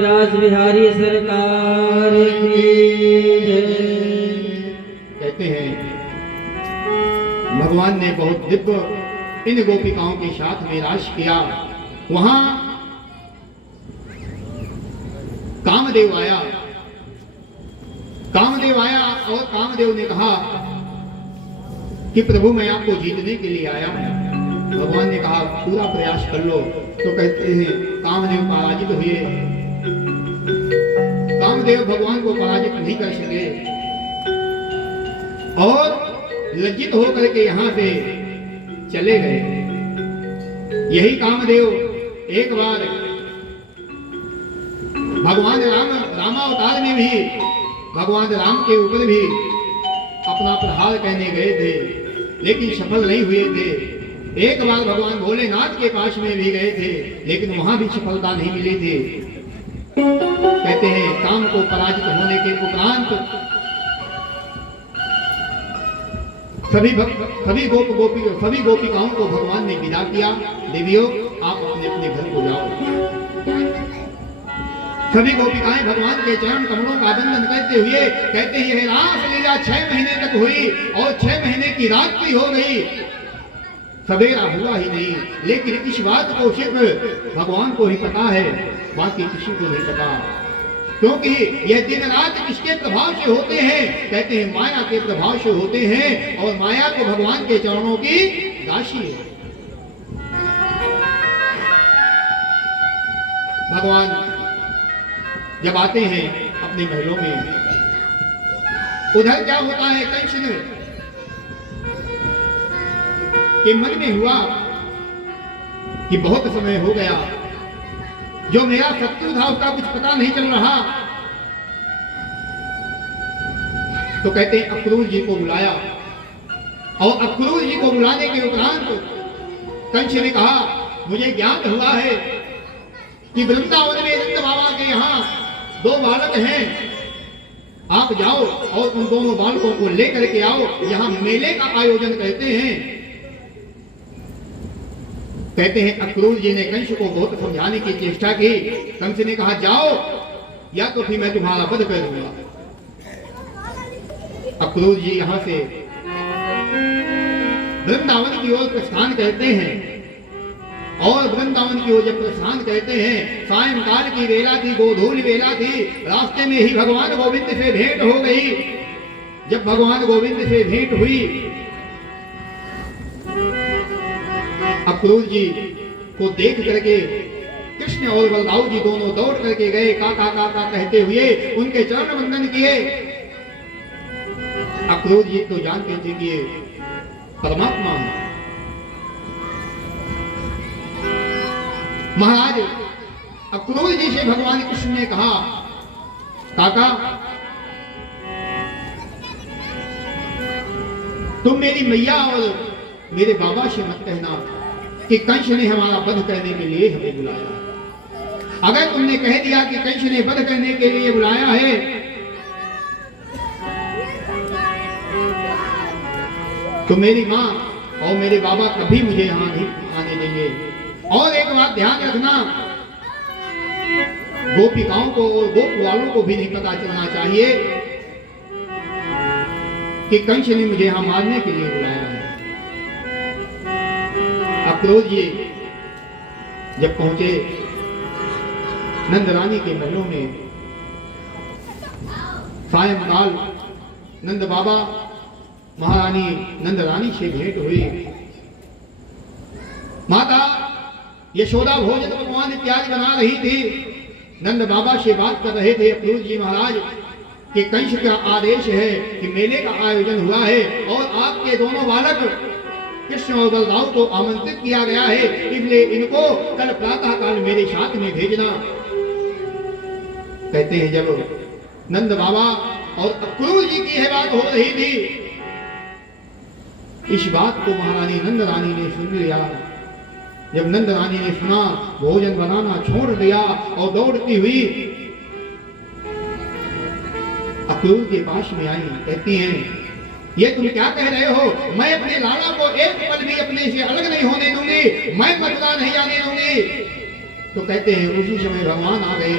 राज बिहारी सरकार की जय। कहते हैं भगवान ने बहुत दिव्य इन गोपिकाओं के साथ में रास किया। वहां कामदेव आया और कामदेव ने कहा कि प्रभु मैं आपको जीतने के लिए आया। भगवान ने कहा पूरा प्रयास कर लो। तो कहते हैं कामदेव पराजित हुए। कामदेव भगवान को पराजित नहीं कर सके और लज्जित होकर के यहां से चले गए। यही कामदेव एक बार भगवान रामावतार में भी भगवान राम के ऊपर भी अपना प्रहार कहने गए थे, लेकिन सफल नहीं हुए थे। एक बार भगवान भोलेनाथ के पास में भी गए थे, लेकिन वहां भी सफलता नहीं मिली थी। कहते हैं काम को पराजित होने के उपरांत सभी गोपिकाओं को भगवान ने विदा किया। देवियों आप अपने अपने घर को जाओ। सभी गोपिकाएं भगवान के चरण कमलों का बंधन करते हुए कहते हैं रास लीला 6 महीने तक हुई और 6 महीने की रात्रि हो गई, सवेरा हुआ ही नहीं। लेकिन इस बात को सिर्फ भगवान को ही पता है, बाकी किसी को नहीं पता, क्योंकि यह दिन रात किसके प्रभाव से होते हैं? कहते हैं माया के प्रभाव से होते हैं, और माया को भगवान के चरणों की दासी है। भगवान जब आते हैं अपने महलों में, उधर क्या होता है? कंस के मन में हुआ कि बहुत समय हो गया, जो मेरा शत्रु था उसका कुछ पता नहीं चल रहा। तो कहते हैं अक्रूर जी को बुलाया, और अक्रूर जी को बुलाने के उपरांत कंस ने कहा मुझे ज्ञात हुआ है कि वृंदावन में नंद बाबा के यहाँ 2 बालक हैं, आप जाओ और उन दोनों बालकों को लेकर के आओ, यहाँ मेले का आयोजन करते हैं। कहते हैं अक्रूर जी ने कंस को बहुत समझाने की चेष्टा की। कंस ने कहा जाओ या तो फिर मैं तुम्हारा वध कर दूंगा। अक्रूर जी यहां से वृंदावन की ओर प्रस्थान करते हैं, और वृंदावन की ओर जब प्रस्थान करते हैं, सायंकाल की वेला थी, गोधूली वेला थी। रास्ते में ही भगवान गोविंद से भेंट हो गई। जब भगवान गोविंद से भेंट हुई, अक्रूर जी को देख करके कृष्ण और बलदाऊ जी दोनों दौड़ करके गए, काका काका कहते हुए उनके चरण वंदन किए। अक्रूर जी तो जानते थे कि ये परमात्मा है। महाराज अक्रूर जी से भगवान कृष्ण ने कहा काका तुम मेरी मैया और मेरे बाबा से मत कहना कि कंस ने हमारा वध करने के लिए हमें बुलाया। अगर तुमने कह दिया कि कंस ने वध करने के लिए बुलाया है, तो मेरी माँ और मेरे बाबा कभी मुझे यहाँ नहीं आने देंगे। और एक बात ध्यान रखना, गोपिकाओं को और गोप वालों को भी नहीं पता चलना चाहिए कि कंस ने मुझे यहाँ मारने के लिए बुलाया है। अक्रोध जी जब पहुंचे नंद रानी के महलों में, सायंकाल नंद बाबा महारानी नंद रानी से भेंट हुई। माता यशोदा भोजन पकवान इत्यादि बना रही थी। नंद बाबा से बात कर रहे थे, अक्रूर जी महाराज कि कंस का आदेश है कि मेले का आयोजन हुआ है और आपके दोनों बालक कृष्ण और बलराम को आमंत्रित किया गया है, इसलिए इनको कल प्रातः काल मेरे साथ में भेजना। कहते हैं जब नंद बाबा और अक्रूर जी की यह बात हो रही थी, इस बात को महारानी नंद रानी ने सुन लिया। जब नंद रानी ने सुना, भोजन बनाना छोड़ दिया और दौड़ती हुई अक्रूर के पास में आई। कहती हैं, ये तुम क्या कह रहे हो? मैं अपने लाला को एक पल भी अपने से अलग नहीं होने दूंगी, मैं मथुरा नहीं जाने दूंगी। तो कहते हैं उसी समय भगवान आ गए।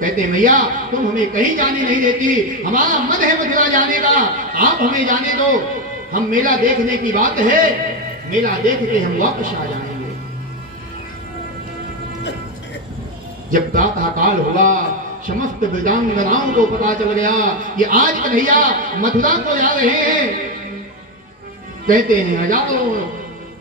कहते हैं मैया तुम हमें कहीं जाने नहीं देती, हमारा मन है मथुरा जाने का, आप हमें जाने दो। हम मेला देखने की बात है, मेला देख के हम वापस आ जाएंगे। जब प्रातः काल हुआ, समस्त वृंदावनाओं को पता चल गया कि आज कन्हैया मथुरा को जा रहे हैं। कहते हैं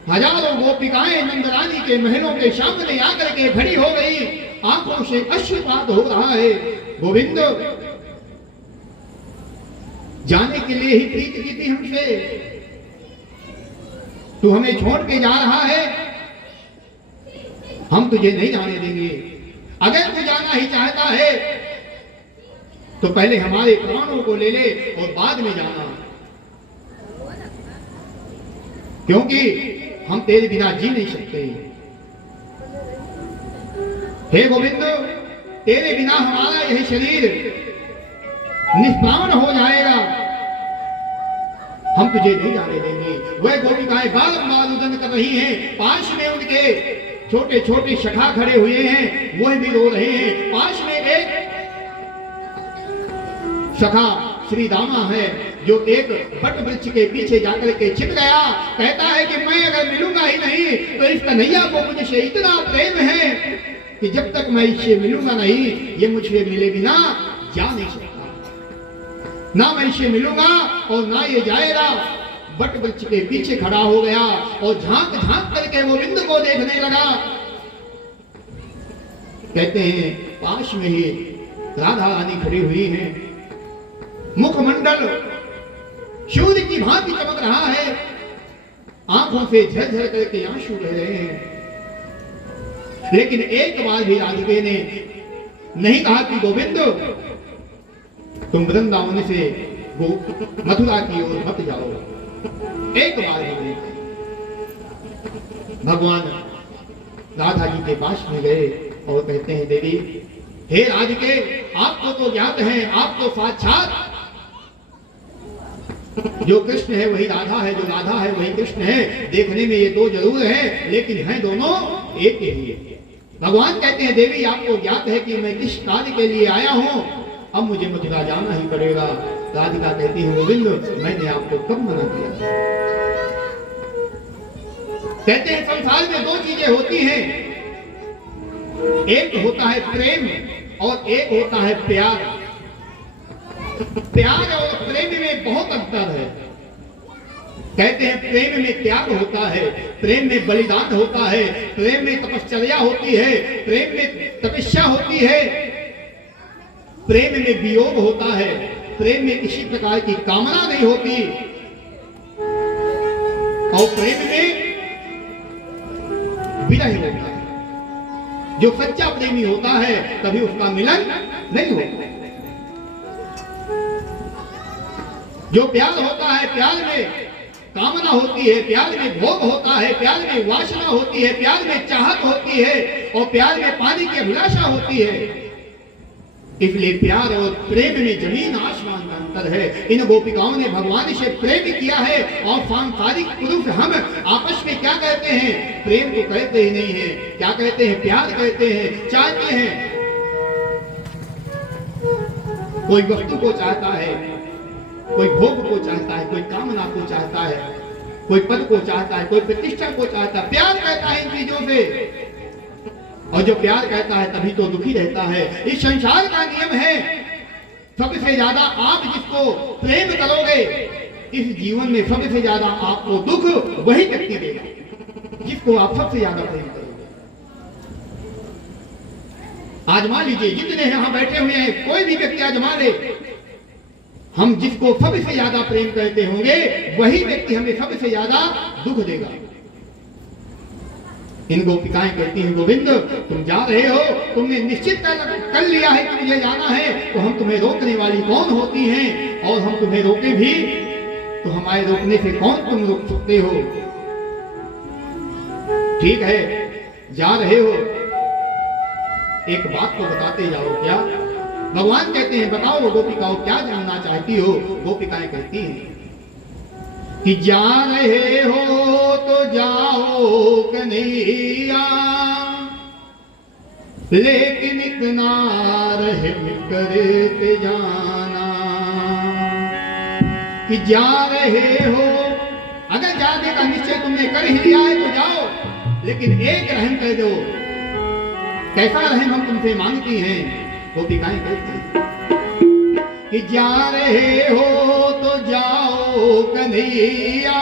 हजारों गोपिकाएं नंद रानी के महलों के सामने आकर के खड़ी हो गई, आंखों से अश्रुपात हो रहा है। गोविंद जाने के लिए ही प्रीत की थी हमसे, तू हमें छोड़ के जा रहा है, हम तुझे नहीं जाने देंगे। अगर तू जाना ही चाहता है तो पहले हमारे प्राणों को ले ले और बाद में जाना, क्योंकि हम तेरे बिना जी नहीं सकते। हे गोविंद, तेरे बिना हमारा यह शरीर निष्प्राण हो जाएगा, हम तुझे नहीं जाने देंगे। वह गोपिकाएं बारंबार रुदन कर रही हैं, पास में उनके छोटे छोटे सखा खड़े हुए हैं, वह भी रो रहे हैं। पास में एक सखा श्री दामा है जो एक बट वृक्ष के पीछे जाकर के छिप गया। कहता है कि मैं अगर मिलूंगा ही नहीं तो इस कन्हैया को मुझसे इतना प्रेम है कि जब तक मैं इससे मिलूंगा नहीं, ये मुझसे मिले बिना जा नहीं सकता। ना मैं इससे मिलूंगा और ना ये जाएगा। बट वृक्ष के पीछे खड़ा हो गया और झांक झांक करके गोविंद को देखने लगा। कहते हैं पास में ही राधा रानी खड़ी हुई है, मुखमंडल सूर्य की भांति चमक रहा है, आंखों से झरझर करके आंसू बह रहे हैं। लेकिन एक बार भी राधिका ने नहीं कहा कि गोविंद तुम वृंदावन से मथुरा की ओर मत जाओ। एक बार भी भगवान राधा जी के पास में गए और कहते हैं देवी, हे राधिके, आपको तो ज्ञात है, आप तो साक्षात जो कृष्ण है वही राधा है, जो राधा है वही कृष्ण है। देखने में ये दो जरूर है लेकिन हैं दोनों एक ही है। भगवान कहते हैं देवी, आपको ज्ञात है कि मैं किस कार्य के लिए आया हूं, अब मुझे मथुरा जाना ही पड़ेगा। राधिका कहती है गोविंद, मैंने आपको कब मना किया? कहते हैं संसार में दो चीजें होती हैं, एक होता है प्रेम और एक होता है प्यार। प्यार और प्रेम में बहुत अंतर है। कहते हैं प्रेम में त्याग होता है, प्रेम में बलिदान होता है, प्रेम में तपश्चर्या होती है, प्रेम में तपस्या होती है, प्रेम में वियोग होता है, प्रेम में किसी प्रकार की कामना नहीं होती, और प्रेम में विरह होता है। जो सच्चा प्रेमी होता है कभी उसका मिलन नहीं होता। जो प्यार होता है, प्यार में कामना होती है, प्यार में भोग होता है, प्यार में वासना होती है, प्यार में चाहत होती है और प्यार में पाने की अभिलाषा होती है। इसलिए प्यार और प्रेम में जमीन आसमान का अंतर है। इन गोपिकाओं ने भगवान से प्रेम किया है और सांसारिक पुरुष हम आपस में क्या कहते हैं? प्रेम को कहते ही नहीं है। क्या कहते हैं? प्यार कहते हैं, चाहते हैं। कोई वस्तु को चाहता है, कोई भोग को चाहता है, कोई कामना को चाहता है, कोई पद को चाहता है, कोई प्रतिष्ठा को चाहता है। प्यार कहता है इन चीजों से, और जो प्यार कहता है तभी तो दुखी रहता है। इस संसार का नियम है, सबसे ज्यादा आप जिसको प्रेम करोगे इस जीवन में सबसे ज्यादा आपको दुख वही व्यक्ति देगा जिसको आप सबसे ज्यादा प्रेम करोगे। आजमा लीजिए, जितने यहां बैठे हुए हैं कोई भी व्यक्ति आजमा ले, हम जिसको सबसे ज्यादा प्रेम करते होंगे वही व्यक्ति हमें सबसे ज्यादा दुख देगा। इन गोपिकाएं कहती हैं, गोविंद तुम जा रहे हो, तुमने निश्चित कर लिया है कि मुझे जाना है, तो हम तुम्हें रोकने वाली कौन होती हैं? और हम तुम्हें रोके भी तो हमारे रोकने से कौन तुम रोक सकते हो? ठीक है, जा रहे हो, एक बात तो बताते जाओ। क्या? भगवान कहते हैं बताओ गोपिकाओं क्या जानना चाहती हो? गोपिकाएं कहती हैं कि जा रहे हो तो जाओ कन्हैया, लेकिन इतना रहम करते जाना। कि जा रहे हो, अगर जाने का निश्चय तुमने कर ही लिया है तो जाओ, लेकिन एक रहम कर दो। कैसा रहम हम तुमसे मांगती हैं? गोपिकाएं कहती हैं कि जा रहे हो तो जाओ कन्हैया,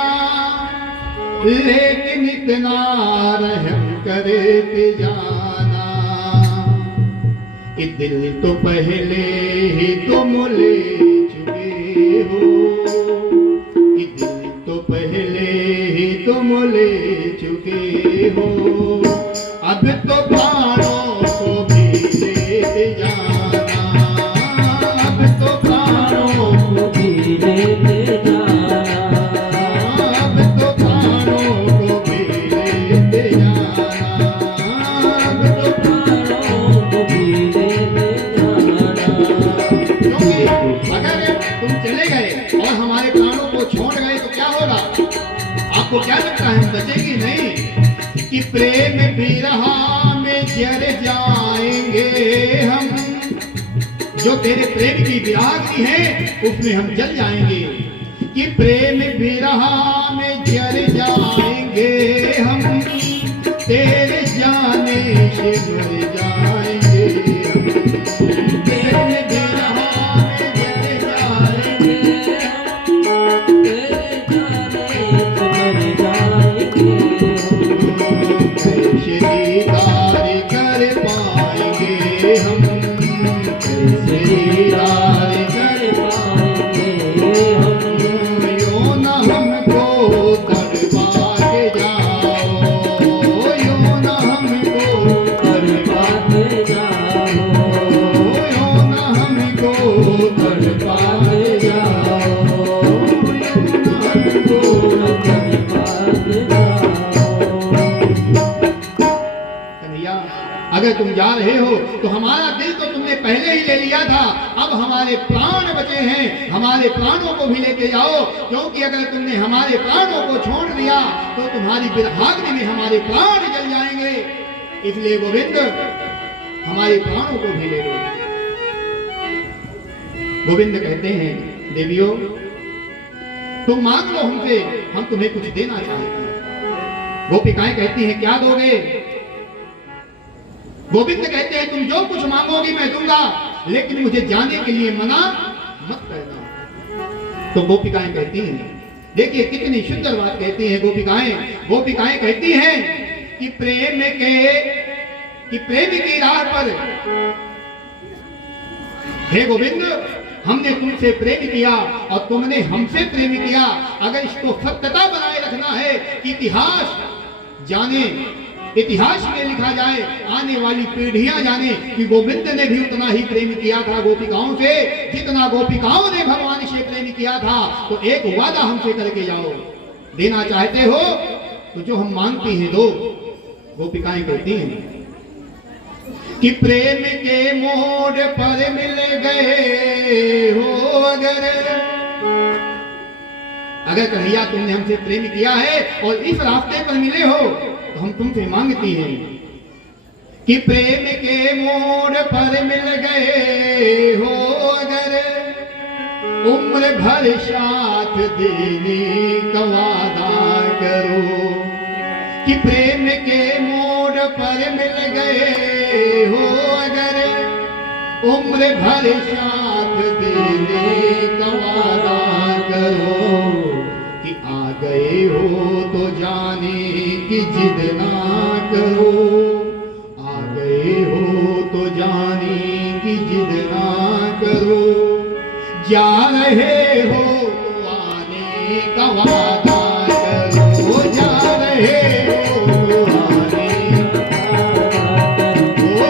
लेकिन इतना रहम करते जाना कि दिल तो पहले ही तुम ले चुके हो, कि दिल तो पहले ही तुम ले चुके हो। अब तो प्राणों को भी लेते जाना, अब तो प्राणों को भी लेते जाना, अब तो प्राणों को भी लेते जाना, अब तो प्राणों को भी लेते जाना। क्योंकि अगर तुम चले गए और हमारे प्राणों को छोड़ गए तो क्या होगा? आपको क्या लगता है हम बचेंगे? नहीं, कि प्रेम बिरहा में जल जाएंगे हम। जो तेरे प्रेम की विरागी है उसमें हम जल जाएंगे। कि प्रेम बिरहा में जल जाएंगे हम, तेरे जाने से मर जाएंगे। प्रेम बिरहा में जल जाएंगे हम, तेरे जाने से मर जाएंगे। कैसे दीदार कर पाएंगे हम, कैसे दीदार कर पाएंगे हम। यो न हमको तड़पा के जाओ, यो न हमको तड़पा के जाओ, यो न हमको तड़पा के जाओ, यो न हमको तड़पा के जाओ। अगर तुम जा रहे हो तो हमारा दिल तो तुमने पहले ही ले लिया था, अब हमारे प्राण बचे हैं, हमारे प्राणों को भी लेके जाओ। क्योंकि अगर तुमने हमारे प्राणों को छोड़ दिया तो तुम्हारी विरहाग्नि में हमारे प्राण जल जाएंगे। इसलिए गोविंद हमारे प्राणों को भी ले लो। गोविंद कहते हैं, देवियों तुम मांग लो हमसे, हम तुम्हें कुछ देना चाहते हैं। गोपिकाएं कहती हैं क्या दोगे? गोविंद कहते हैं तुम जो कुछ मांगोगी मैं दूंगा, लेकिन मुझे जाने के लिए मना मत करना। तो गोपिकाएं कहती हैं, देखिए कितनी सुंदर बात कहती हैं गोपिकाएं। गोपिकाएं कहती हैं कि प्रेम की राह पर हे गोविंद हमने तुमसे प्रेम किया और तुमने हमसे प्रेम किया। अगर इसको सत्यता बनाए रखना है, इतिहास जाने, इतिहास में लिखा जाए, आने वाली पीढ़ियां जाने कि गोविंद ने भी उतना ही प्रेम किया था गोपिकाओं से जितना गोपिकाओं ने भगवान से प्रेम किया था। तो एक वादा हमसे करके जाओ देना चाहते हो तो जो हम मांगती हैं दो। गोपिकाएं कहती हैं कि प्रेम के मोड़ पर मिल गए हो अगर कन्हैया तुमने हमसे प्रेम किया है और इस रास्ते पर मिले हो तो हम तुमसे मांगती हैं कि प्रेम के मोड़ पर मिल गए हो अगर उम्र भर साथ देने का वादा करो। कि प्रेम के मोड़ पर मिल गए हो अगर उम्र भर साथ देने का वादा करो। कि आ गए हो तो जाने की जिद ना करो। आ गए हो तो जाने की जिद ना करो। जा रहे हो तो आने का वादा करो। जा रहे हो तो आने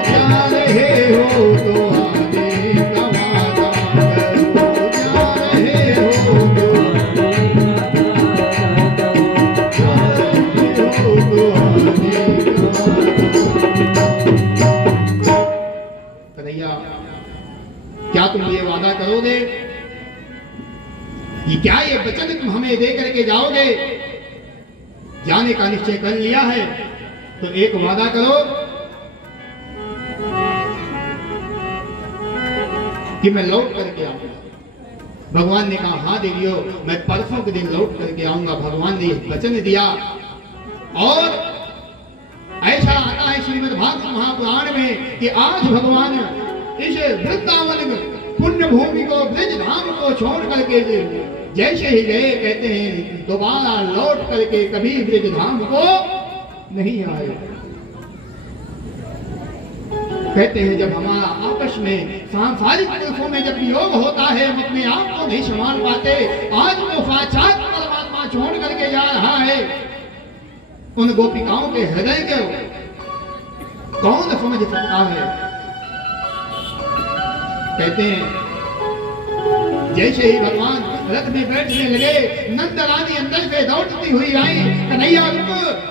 जा रहे हो तो आने का वादा करो। जा रहे हो तो कन्हैया क्या तुम ये वादा करोगे? ये क्या ये वचन तुम हमें दे करके जाओगे? जाने का निश्चय कर लिया है तो एक वादा करो कि मैं लौट करके आऊंगा। भगवान ने कहा हाँ देवियों, मैं परसों के दिन लौट करके आऊंगा। भगवान ने वचन दिया। और ऐसा आता है श्रीमद् भागवत महापुराण में कि आज भगवान इस वृंदावन पुण्य भूमि को, ब्रज धाम को छोड़ करके जैसे ही गए, कहते हैं दोबारा लौट करके कभी ब्रज धाम को नहीं आए। कहते हैं जब हमारा आपस में सांसारिक पुरुषों में जब योग होता है, हम अपने आप को नहीं संभाल पाते। आज वो साक्षात परमात्मा छोड़ करके जा रहा है। उन गोपिकाओं के हृदय को कौन समझ सकता है? कहते हैं जैसे ही भगवान रथ में बैठने लगे, नंद रानी अंदर से दौड़ती हुई आई, कन्हैया रुक।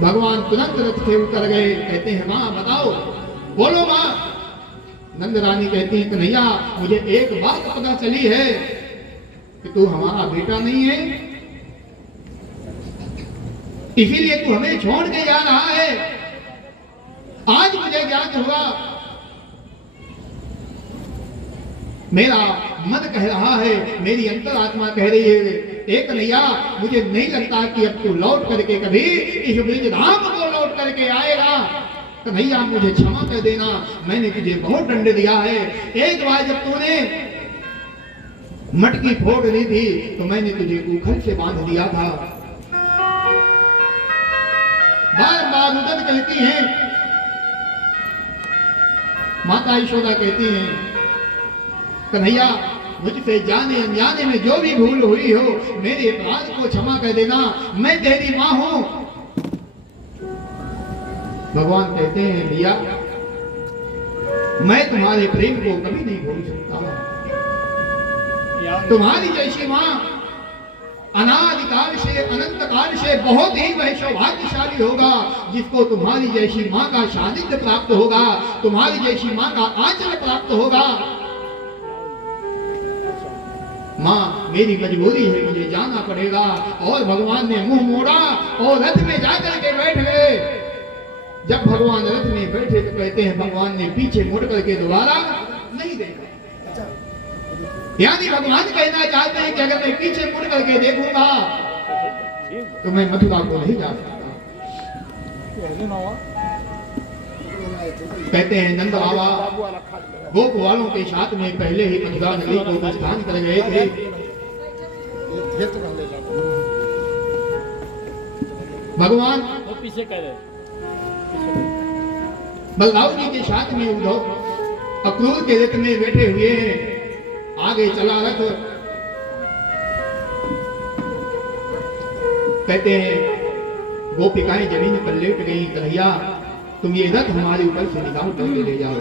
भगवान तुरंत रथ से उतर गए। कहते हैं माँ बताओ, बोलो माँ। नंद रानी कहती है कन्हैया मुझे एक बात पता चली है कि तू हमारा बेटा नहीं है, इसीलिए तू हमें छोड़ के जा रहा है। आज मुझे ज्ञान हुआ, मेरा मन कह रहा है, मेरी अंतरात्मा कह रही है एक कन्हैया मुझे नहीं लगता कि अब तू लौट करके कभी इस ब्रज धाम को लौट करके आएगा। कन्हैया मुझे क्षमा कर देना, मैंने तुझे बहुत दंड दिया है। एक बार जब तूने मटकी फोड़ ली थी तो मैंने तुझे उखल से बांध दिया था। बार बार रुदन कहती हैं, माता यशोदा कहती हैं कन्हैया मुझसे जाने अनजाने में जो भी भूल हुई हो मेरे अपराध को क्षमा कर देना, मैं तेरी मां हूं। भगवान कहते हैं भैया मैं तुम्हारे प्रेम को कभी नहीं भूल सकता। तुम्हारी जैसी मां अनादिकाल से अनंत काल से बहुत ही वह सौभाग्यशाली होगा जिसको तुम्हारी जैसी मां का सानिध्य प्राप्त होगा, तुम्हारी जैसी मां का आचरण प्राप्त होगा। माँ मेरी मजबूरी है, मुझे जाना पड़ेगा। और भगवान ने मुंह मोड़ा और रथ में जाकर के बैठ गए। जब भगवान रथ में बैठे तो कहते हैं भगवान ने पीछे मुड़ करके दोबारा नहीं देखा। यानी भगवान कहना चाहते हैं कि अगर मैं पीछे मुड़ करके देखूंगा तो मैं मथुरा को नहीं जा सकता। कहते हैं नंद बाबा गोप वालों के साथ में पहले ही मथुरा नगरी को प्रस्थान कर गए थे। भगवान पीछे करे बलराम जी के साथ में उद्धव अक्रूर के रथ में बैठे हुए हैं। आगे चला रथ। कहते हैं गोपिकाएं जमीन पर लेट गई, कन्हैया तुम ये रथ हमारे ऊपर से निकाल करके ले जाओ।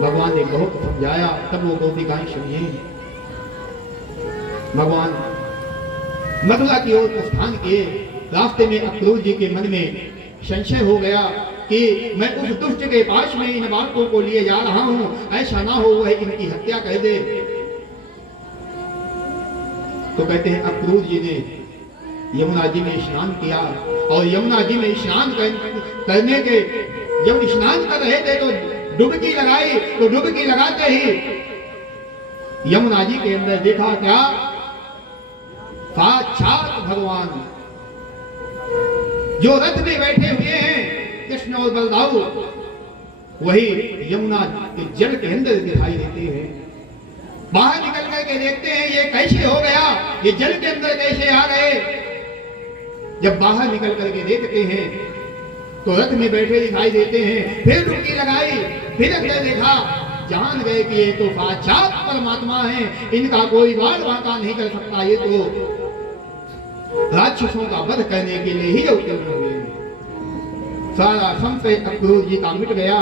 भगवान ने बहुत समझाया तब वो गोपिकाएं समझी। भगवान मथुरा की ओर प्रस्थान किए। रास्ते में अक्रूर जी के मन में संशय हो गया कि मैं उस दुष्ट के पास में इन बालकों को लिए जा रहा हूं, ऐसा ना हो वह इनकी हत्या कर दे। तो कहते हैं अक्रूर जी ने यमुना जी में स्नान किया और यमुना जी में स्नान करने के जब स्नान कर रहे थे तो डुबकी लगाई। तो डुबकी लगाते ही यमुना जी के अंदर देखा क्या, साक्षात भगवान जो रथ में बैठे हुए हैं कृष्ण और बलदाऊ, वही यमुना के जल के अंदर दिखाई देते हैं। बाहर निकल करके देखते हैं ये कैसे हो गया, ये जल के अंदर कैसे आ गए। जब बाहर निकल करके देखते हैं तो रथ में बैठे दिखाई देते हैं। फिर डुबकी लगाई, फिर अंदर देखा, जान गए कि ये तो साक्षात परमात्मा है, इनका कोई बाल वाका नहीं कर सकता, ये तो राक्षसों का वध करने के लिए ही अवतीर्ण हुए। सारा संशय अक्रूर जी का मिट गया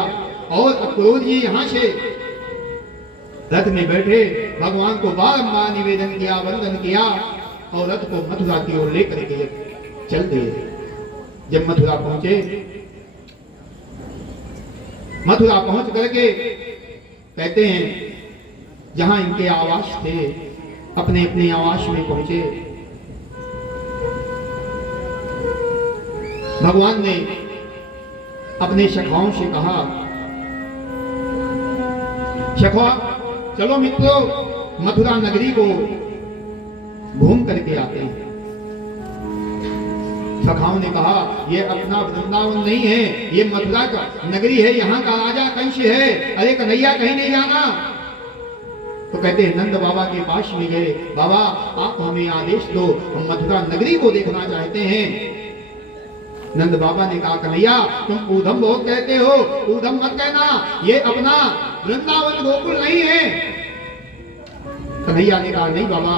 और अक्रूर जी यहाँ से रथ में बैठे भगवान को बारंबार निवेदन किया, वंदन किया और रथ को मथुरा की ओर लेकर के चल दिए। जब मथुरा पहुंचे, मथुरा पहुंच करके कहते हैं जहां इनके आवास थे, अपने अपने आवास में पहुंचे। भगवान ने अपने सखाओं से कहा, सखा चलो मित्रों मथुरा नगरी को घूम करके आते हैं। सखाओं ने कहा ये अपना वृंदावन नहीं है, ये मथुरा का नगरी है, यहाँ का राजा कंस है, अरे कन्हैया कहीं नहीं जाना। तो कहते हैं नंद बाबा के पास में गए, बाबा आप हमें आदेश दो, हम मथुरा नगरी को देखना चाहते हैं। नंद बाबा ने कहा कन्हैया तुम ऊधम बहुत कहते हो, ऊधम मत कहना, ये अपना वृंदावन गोकुल नहीं है। कन्हैया ने कहा नहीं बाबा,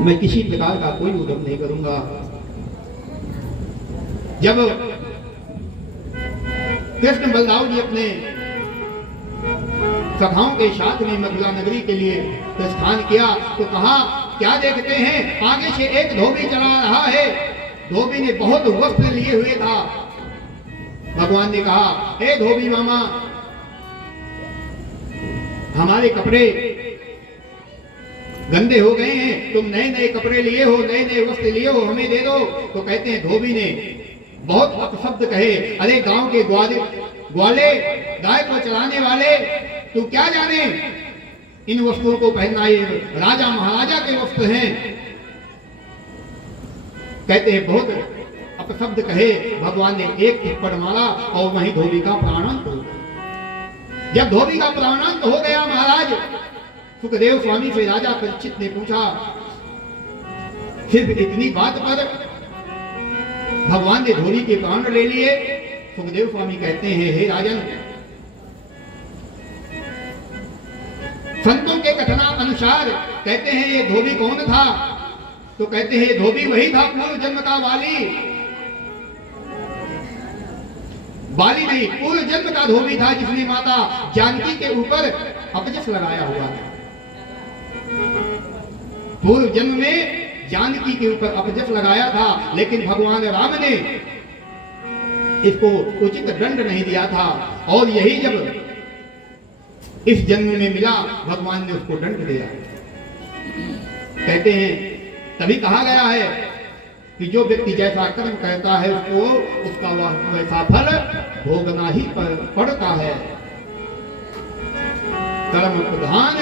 मैं किसी प्रकार का कोई उद्यम नहीं करूंगा। जब कृष्ण बलदाऊ जी अपने सखाओं के साथ में मथुरा नगरी के लिए प्रस्थान किया तो कहा क्या देखते हैं, आगे से एक धोबी चला रहा है। धोबी ने बहुत वस्त्र लिए हुए था। भगवान ने कहा ए धोबी मामा, हमारे कपड़े गंदे हो गए हैं, तुम नए नए कपड़े लिए हो, नए नए वस्त्र लिए हो, हमें दे दो। तो कहते हैं धोबी ने बहुत अपशब्द कहे, अरे गांव के ग्वाले गाय को चलाने वाले, तू क्या जाने इन वस्त्रों को पहनना, ये राजा महाराजा के वस्त्र हैं। कहते हैं बहुत अपशब्द कहे। भगवान ने एक थप्पड़ मारा और वहीं धोबी का प्राणांत हो गया। जब धोबी का प्राणांत हो गया महाराज, सुखदेव स्वामी से राजा परीक्षित ने पूछा, सिर्फ इतनी बात पर भगवान ने धोबी के प्राण ले लिए। सुखदेव स्वामी कहते हैं हे राजन, संतों के कथना अनुसार कहते हैं ये धोबी कौन था। तो कहते हैं धोबी वही था पूर्व जन्म का वाली। बाली नहीं, पूर्व जन्म का धोबी था जिसने माता जानकी के ऊपर अपजस लगाया हुआ था। पूर्व जन्म में जानकी के ऊपर अपजस लगाया था, लेकिन भगवान राम ने इसको उचित दंड नहीं दिया था और यही जब इस जन्म में मिला, भगवान ने उसको दंड दिया। कहते हैं तभी कहा गया है कि जो व्यक्ति जैसा कर्म करता है उसको उसका वैसा फल भोगना ही पड़ता है। कर्म प्रधान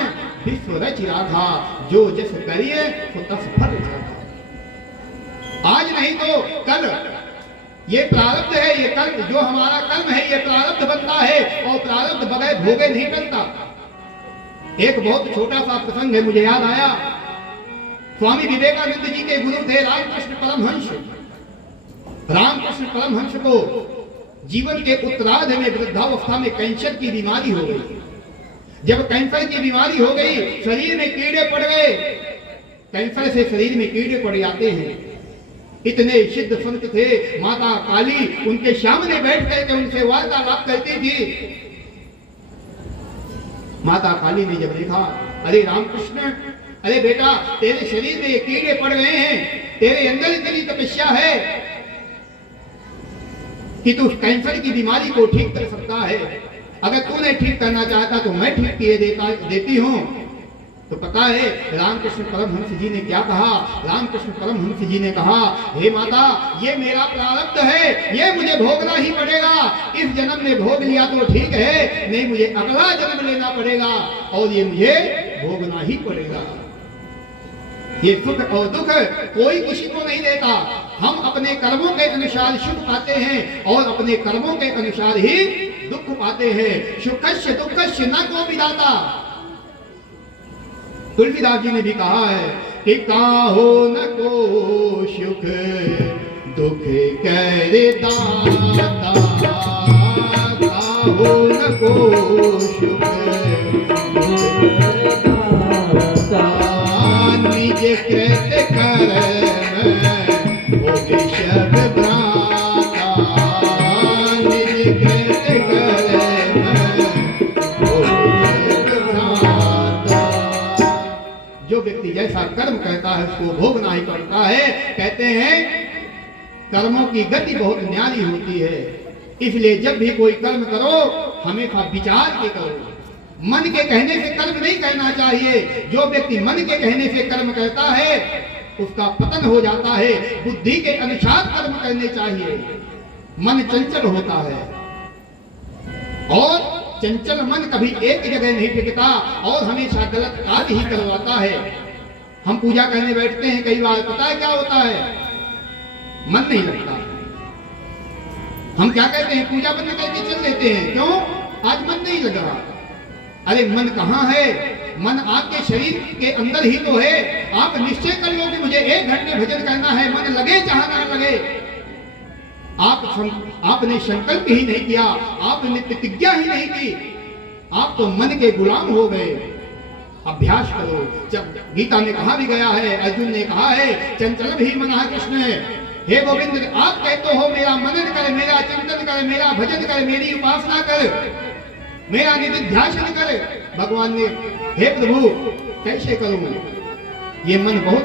विश्व रच राधा, जो जस करिए तो तस फल जाता। आज नहीं तो कल ये प्रारब्ध है, ये कर्म जो हमारा कर्म है ये प्रारब्ध बनता है और प्रारब्ध बगैर भोगे नहीं बनता। एक बहुत छोटा सा प्रसंग है, मुझे याद आया। स्वामी विवेकानंद जी के गुरु थे रामकृष्ण परमहंस। रामकृष्ण परमहंस को जीवन के उत्तरार्ध में वृद्धावस्था में कैंसर की बीमारी हो गई। जब कैंसर की बीमारी हो गई, शरीर में कीड़े पड़ गए। कैंसर से शरीर में कीड़े पड़ जाते हैं। इतने सिद्ध संत थे, माता काली उनके सामने बैठ करके उनसे वार्तालाप करती थी। माता काली ने जब देखा, अरे रामकृष्ण अरे बेटा, तेरे शरीर में ये कीड़े पड़ गए हैं, तेरे अंदर इतनी तपस्या है कि तू कैंसर की बीमारी को ठीक कर सकता है। अगर तूने ठीक करना चाहता तो मैं ठीक किए देती हूँ। तो पता है रामकृष्ण परमहंस जी ने क्या कहा? रामकृष्ण परमहंस जी ने कहा, हे माता, ये मेरा प्रारब्ध है, ये मुझे भोगना ही पड़ेगा। इस जन्म में भोग लिया तो ठीक है, नहीं मुझे अगला जन्म लेना पड़ेगा और ये मुझे भोगना ही पड़ेगा। ये सुख और दुख कोई किसी को नहीं देता। हम अपने कर्मों के अनुसार सुख पाते हैं और अपने कर्मों के अनुसार ही दुख पाते हैं। सुखस्य दुखस्य न को विधाता। तुलसीदास जी ने भी कहा है कि काहो न को सुख दुख करे दाता, काहो न को सुख निज कृत कर्म भोग शब भ्राता, निज कृत कर्म भोग शब भ्राता। जो व्यक्ति जैसा कर्म करता है उसको भोगना ही पड़ता है। कहते हैं कर्मों की गति बहुत न्यारी होती है, इसलिए जब भी कोई कर्म करो हमेशा विचार के करो। मन के कहने से कर्म नहीं करना चाहिए। जो व्यक्ति मन के कहने से कर्म करता है उसका पतन हो जाता है। बुद्धि के अनुसार कर्म करने चाहिए। मन चंचल होता है और चंचल मन कभी एक जगह नहीं टिकता और हमेशा गलत कार्य ही करवाता है। हम पूजा करने बैठते हैं, कई बार पता है क्या होता है? मन नहीं लगता। हम क्या कहते हैं? पूजा बंद करके चल लेते हैं। क्यों? आज मन नहीं लग रहा। अरे मन कहाँ है? मन आपके शरीर के अंदर ही तो है। आप निश्चय कर लो कि मुझे 1 घंटे भजन करना है, मन लगे चाहे ना लगे। आपने संकल्प ही नहीं किया, आपने प्रतिज्ञा ही नहीं की, आप तो मन के गुलाम हो गए। अभ्यास करो। जब गीता में कहा भी गया है, अर्जुन ने कहा है, चंचल भी मना कृष्ण, हे गोविंद आप कहते हो मेरा मनन कर, मेरा चिंतन कर, मेरा भजन कर, मेरी उपासना कर, मेरा निधिध्यासन कर। भगवान ने, हे प्रभु कैसे करूं? ये मन बहुत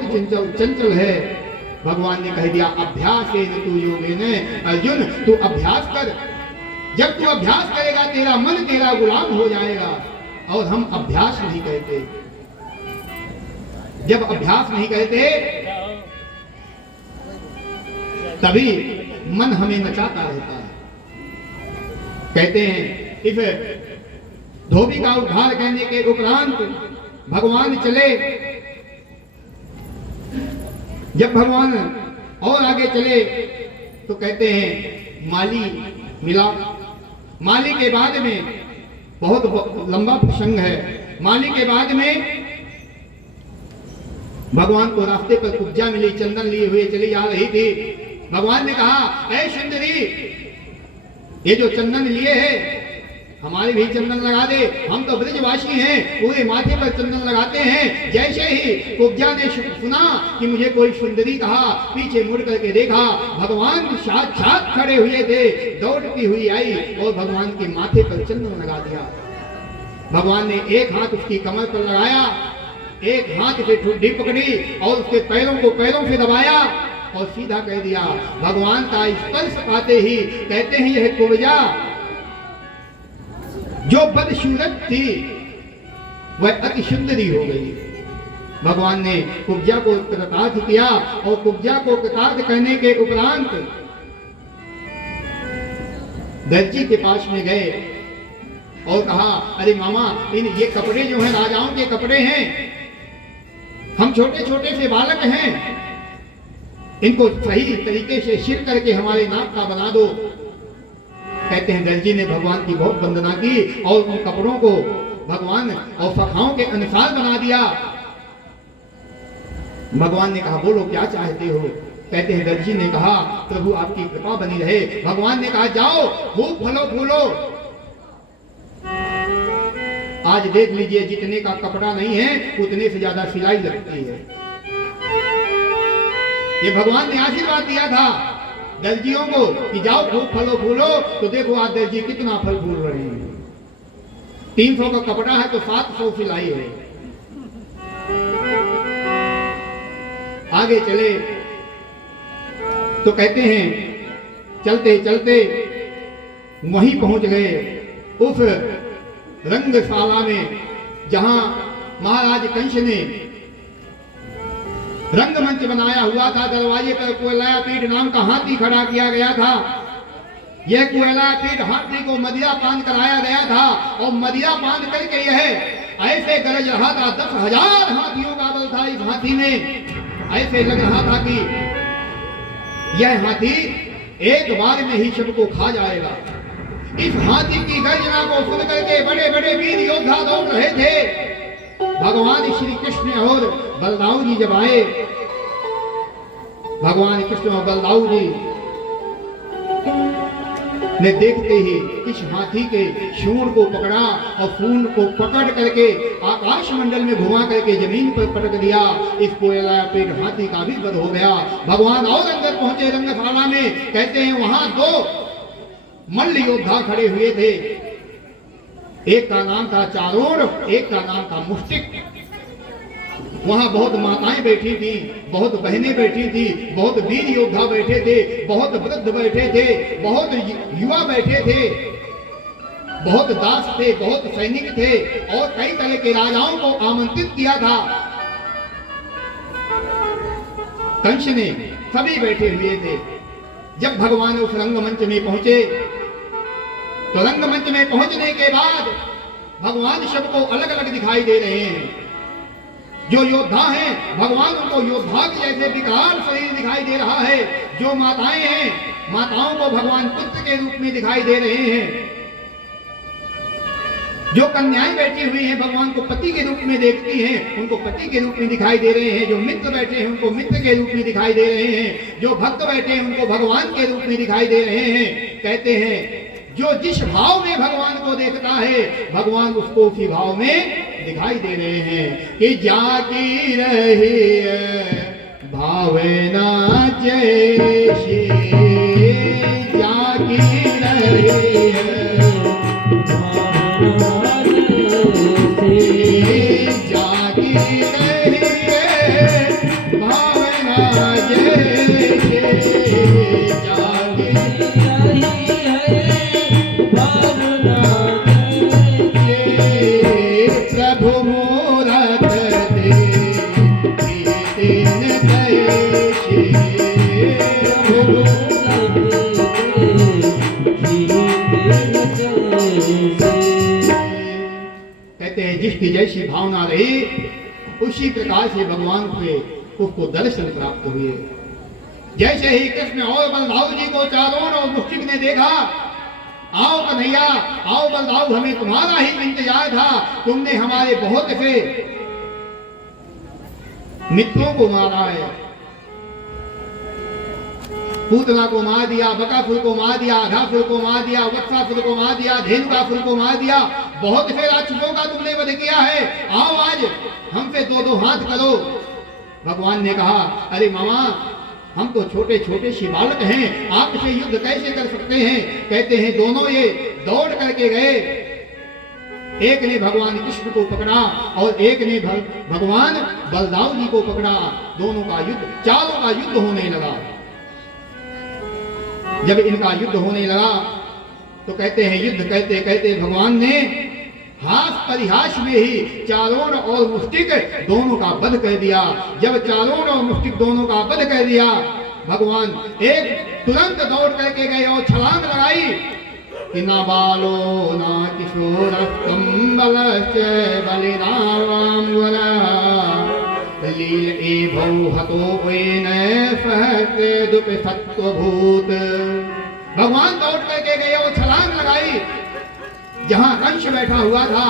चंचल है। भगवान ने कह दिया, अभ्यास तू योगेन। अर्जुन तू अभ्यास कर। जब तू अभ्यास करेगा तेरा मन तेरा गुलाम हो जाएगा। और हम अभ्यास नहीं करते। जब अभ्यास नहीं करते तभी मन हमें नचाता रहता है। कहते हैं इस धोबी का उद्धार करने के उपरांत भगवान चले। जब भगवान और आगे चले तो कहते हैं माली मिला। माली के बाद में बहुत लंबा प्रसंग है। माली के बाद में भगवान को रास्ते पर कुब्जा मिली, चंदन लिए हुए चली आ रही थी। भगवान ने कहा, ऐ सुंदरी, ये जो चंदन लिए है हमारे भी चंदन लगा दे। हम तो ब्रजवासी हैं, पूरे माथे पर चंदन लगाते हैं। जैसे ही कुब्जा ने सुना कि मुझे कोई सुंदरी कहा, पीछे मुड़ करके देखा, भगवान साक्षात खड़े हुए थे। दौड़ती हुई आई और भगवान के माथे पर चंदन लगा दिया। भगवान ने एक हाथ उसकी कमर पर लगाया, एक हाथ से ठुड्डी पकड़ी और उसके पैरों को पैरों से दबाया और सीधा कह दिया। भगवान का स्पर्श पाते ही कहते हैं, यह कुब्जा जो बदसूरत थी वह अति सुंदरी हो गई। भगवान ने कुब्जा को कृतार्थ किया और कुब्जा को कृतार्थ करने के उपरांत दर्जी के पास में गए और कहा, अरे मामा, ये कपड़े जो हैं राजाओं के कपड़े हैं, हम छोटे छोटे से बालक हैं, इनको सही तरीके से सिल करके हमारे नाक का बना दो। कहते हैं दर्जी ने भगवान की बहुत वंदना की और उन कपड़ों को भगवान और सखाओं के अनुसार बना दिया। भगवान ने कहा, बोलो क्या चाहते हो? कहते हैं दर्जी ने कहा, प्रभु आपकी कृपा बनी रहे। भगवान ने कहा, जाओ खूब फलो फूलो। आज देख लीजिए, जितने का कपड़ा नहीं है उतने से ज्यादा सिलाई लगती है। ये भगवान ने आशीर्वाद दिया था दर्जियों को कि जाओ खूब फलो फूलो। तो देखो आज दर्जी कितना फल फूल रहे हैं। 300 का कपड़ा है तो 700 सिलाई है। आगे चले तो कहते हैं चलते चलते वहीं पहुंच गए उस रंगशाला में जहां महाराज कंस ने रंगमंच बनाया हुआ था। दरवाजे पर कुवलया पीठ नाम का हाथी खड़ा किया गया था। यह कुवलया पीठ हाथी को मदिरा पान कराया गया था और मदिरा पान करके यह ऐसे गरज रहा था। 10,000 हाथियों का बल था इस हाथी में। ऐसे लग रहा था कि यह हाथी एक बार में ही सबको खा जाएगा। इस हाथी की गर्जना को सुन करके बड़े बड़े वीर योद्धा दौड़ रहे थे। भगवान श्री कृष्ण और बलदाऊ जी जब आए, भगवान कृष्ण और बलदाऊ जी ने देखते ही इस हाथी के सूंड को पकड़ा और सूंड को पकड़ करके आकाश मंडल में घुमा करके जमीन पर पटक दिया। इस कुवलया पीठ हाथी का भी वध हो गया। भगवान और अंदर पहुंचे रंगशाला में। कहते हैं वहां 2 मल्ल योद्धा खड़े हुए थे। एक का नाम था चारोर, एक का नाम था मुष्टिक। वहां बहुत माताएं बैठी थी, बहुत बहनें बैठी थी, बहुत वीर योद्धा बैठे थे, बहुत वृद्ध बैठे थे, बहुत युवा बैठे थे, बहुत दास थे, बहुत सैनिक थे और कई तरह के राजाओं को आमंत्रित किया था कंस ने। सभी बैठे हुए थे। जब भगवान उस रंगमंच में पहुंचे तो रंगमंच में पहुंचने के बाद भगवान सबको अलग अलग दिखाई दे रहे हैं। जो योद्धा हैं भगवान उनको योद्धा के जैसे विकराल शरीर दिखाई दे रहा है। जो माताएं हैं माताओं को भगवान पुत्र के रूप में दिखाई दे रहे हैं। जो कन्याएं बैठी हुई हैं भगवान को पति के रूप में देखती हैं, उनको पति के रूप में दिखाई दे रहे हैं। जो मित्र बैठे हैं उनको मित्र के रूप में दिखाई दे रहे हैं। जो भक्त बैठे हैं उनको भगवान के रूप में दिखाई दे रहे हैं। कहते हैं जो जिस भाव में भगवान को देखता है भगवान उसको उसी भाव में दिखाई दे रहे हैं कि जागी रही भावना जैसी, जागी रही भावना जैसी, जागी रही भावना जैसी, जागी प्रभु मूरत कहते हैं जिसकी जैसी भावना रही उसी प्रकार से भगवान से उसको दर्शन प्राप्त हुए। जैसे ही कृष्ण और बलदाऊ जी को चारों और मुष्टिक ने देखा, आओ कन्हैया, आओ बलदाऊ, हमें तुम्हारा ही इंतजार था। तुमने हमारे बहुत से मित्रों को मारा है। पूतना को मार दिया, बकासुर को मार दिया, अघासुर को मार दिया, वत्सासुर को मार दिया, धेनुकासुर को मार दिया। बहुत से राक्षसों का तुमने वध किया है। आओ आज हमसे 2-2 हाथ करो। भगवान ने कहा, अरे मामा, हम तो छोटे छोटे से बालक हैं, आपसे युद्ध कैसे कर सकते हैं। कहते हैं दोनों ये दौड़ करके गए। एक ने भगवान कृष्ण को पकड़ा और एक ने भगवान बलदाऊ जी को पकड़ा। दोनों का युद्ध, चारों का युद्ध होने लगा। जब इनका युद्ध होने लगा तो कहते हैं युद्ध कहते कहते भगवान ने हास परिहास में ही चारों और मुष्टिक दोनों का वध कर दिया। जब चारों और मुष्टिक दोनों का वध कर दिया, भगवान एक तुरंत दौड़ करके गए और छलांग लगाई कि ना बालो ना किशोर कंबलश्च बलिराम वरा लील एवं हतो वेन सहत दुप सत्वभूत। भगवान दौड़ करके गए और छलांग लगाई जहां कंस बैठा हुआ था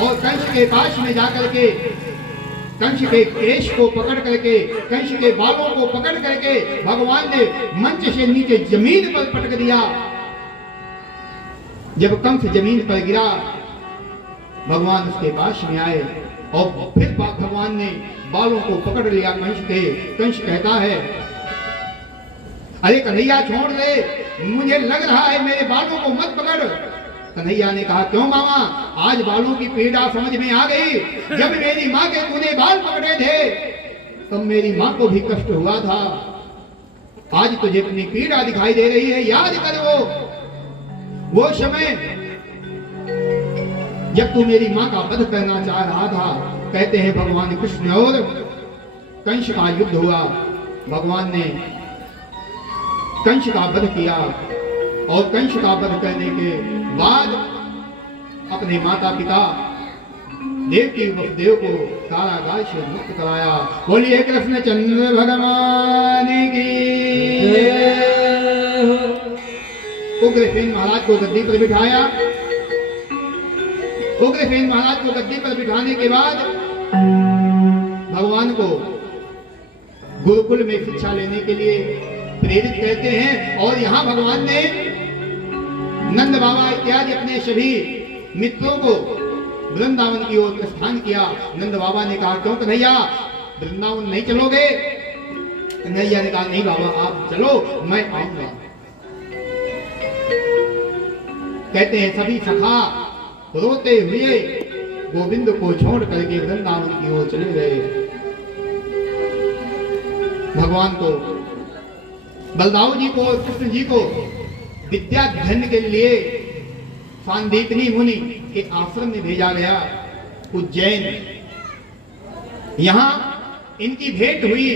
और कंस के पास में जाकर के कंस के केश को पकड़ करके, कंस के बालों को पकड़ करके भगवान ने मंच से नीचे जमीन पर पटक दिया। जब कंस जमीन पर गिरा, भगवान उसके पास में आए और फिर भगवान ने बालों को पकड़ लिया कंस के। कंस कहता है, अरे कन्हैया छोड़ दे, मुझे लग रहा है मेरे बालों को मत पकड़। कन्हैया ने कहा, क्यों मामा, आज बालों की पीड़ा समझ में आ गई। जब मेरी माँ के तूने बाल पकड़े थे तब मेरी माँ को भी कष्ट हुआ था। आज तुझे अपनी पीड़ा दिखाई दे रही है, याद कर वो समय जब तू मेरी माँ का वध करना चाह रहा था। कहते हैं भगवान कृष्ण और कंस का युद्ध हुआ, भगवान ने कंस का वध किया और कंस का वध करने के बाद अपने माता पिता देवकी वसुदेव को कारागार से मुक्त कराया। बोलिए कृष्ण चंद्र भगवान की। उग्रसेन महाराज को गद्दी पर बिठाया। उग्रसेन महाराज को गद्दी पर बिठाने के बाद भगवान को गुरुकुल में शिक्षा लेने के लिए प्रेरित करते हैं। और यहाँ भगवान ने नंद बाबा इत्यादि अपने सभी मित्रों को वृंदावन की ओर प्रस्थान किया। नंद बाबा ने कहा क्यों कन्हैया वृंदावन नहीं चलोगे? कन्हैया ने कहा नहीं बाबा आप चलो, मैं आऊंगा। कहते हैं सभी सखा रोते हुए गोविंद को छोड़ करके वृंदावन की ओर चले गए। भगवान को बलदाऊ जी को और कृष्ण जी को विद्या अध्ययन के लिए सांदीपनी मुनि के आश्रम में भेजा गया उज्जैन। यहाँ इनकी भेंट हुई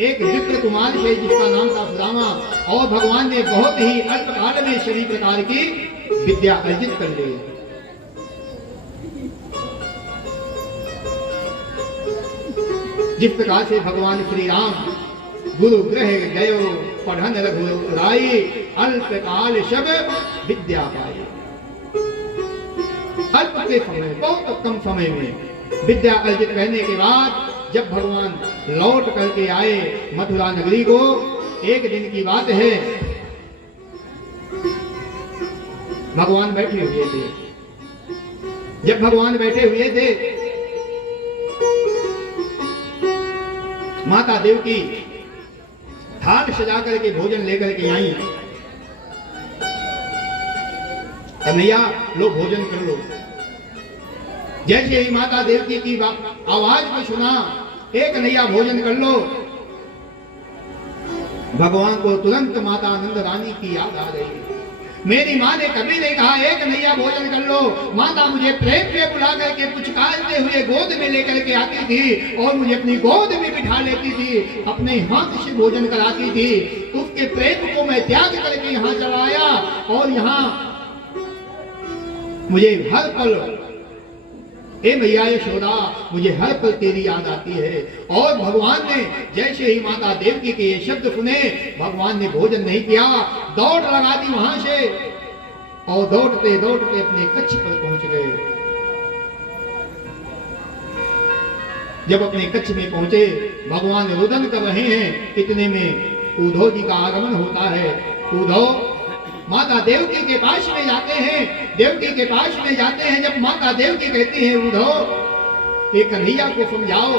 एक विप्र कुमार से जिसका नाम था सुदामा, और भगवान ने बहुत ही अल्प काल में सभी प्रकार की विद्या अर्जित कर ली। जिस प्रकार से भगवान श्री राम गुरु ग्रह गयो पढ़न रघुराई, अल्प काल सब विद्या पाई। अल्प के समय बहुत कम समय में विद्या अर्जित करने के बाद जब भगवान लौट करके आए मथुरा नगरी को, एक दिन की बात है भगवान बैठे हुए थे। जब भगवान बैठे हुए थे माता देवकी थाल सजा करके भोजन लेकर के आई। कन्हैया लो भोजन कर लो। जैसे ही माता देवकी की आवाज को सुना एक कन्हैया भोजन कर लो, भगवान को तुरंत माता आनंद रानी की याद आ गई। मेरी माँ ने कभी नहीं कहा एक कन्हैया भोजन कर लो। माता मुझे प्रेम से बुला करके पुचकारते हुए गोद में लेकर के आती थी और मुझे अपनी गोद में बिठा लेती थी, अपने हाथ से भोजन कराती थी। उसके प्रेम को मैं त्याग करके यहाँ चला आया और यहाँ मुझे हर पल हे मैया यशोदा मुझे हर पल तेरी याद आती है। और भगवान ने जैसे ही माता देवकी के ये शब्द सुने, भगवान ने भोजन नहीं किया, दौड़ लगा दी वहां से और दौड़ते दौड़ते अपने कच्छ पर पहुंच गए। जब अपने कच्छ में पहुंचे भगवान रुदन कर रहे हैं, इतने में उद्धव जी का आगमन होता है। उद्धव माता देवकी के पास में जाते हैं। देवकी के पास में जाते हैं जब माता देवकी कहती है उद्धव एक कन्हैया को समझाओ।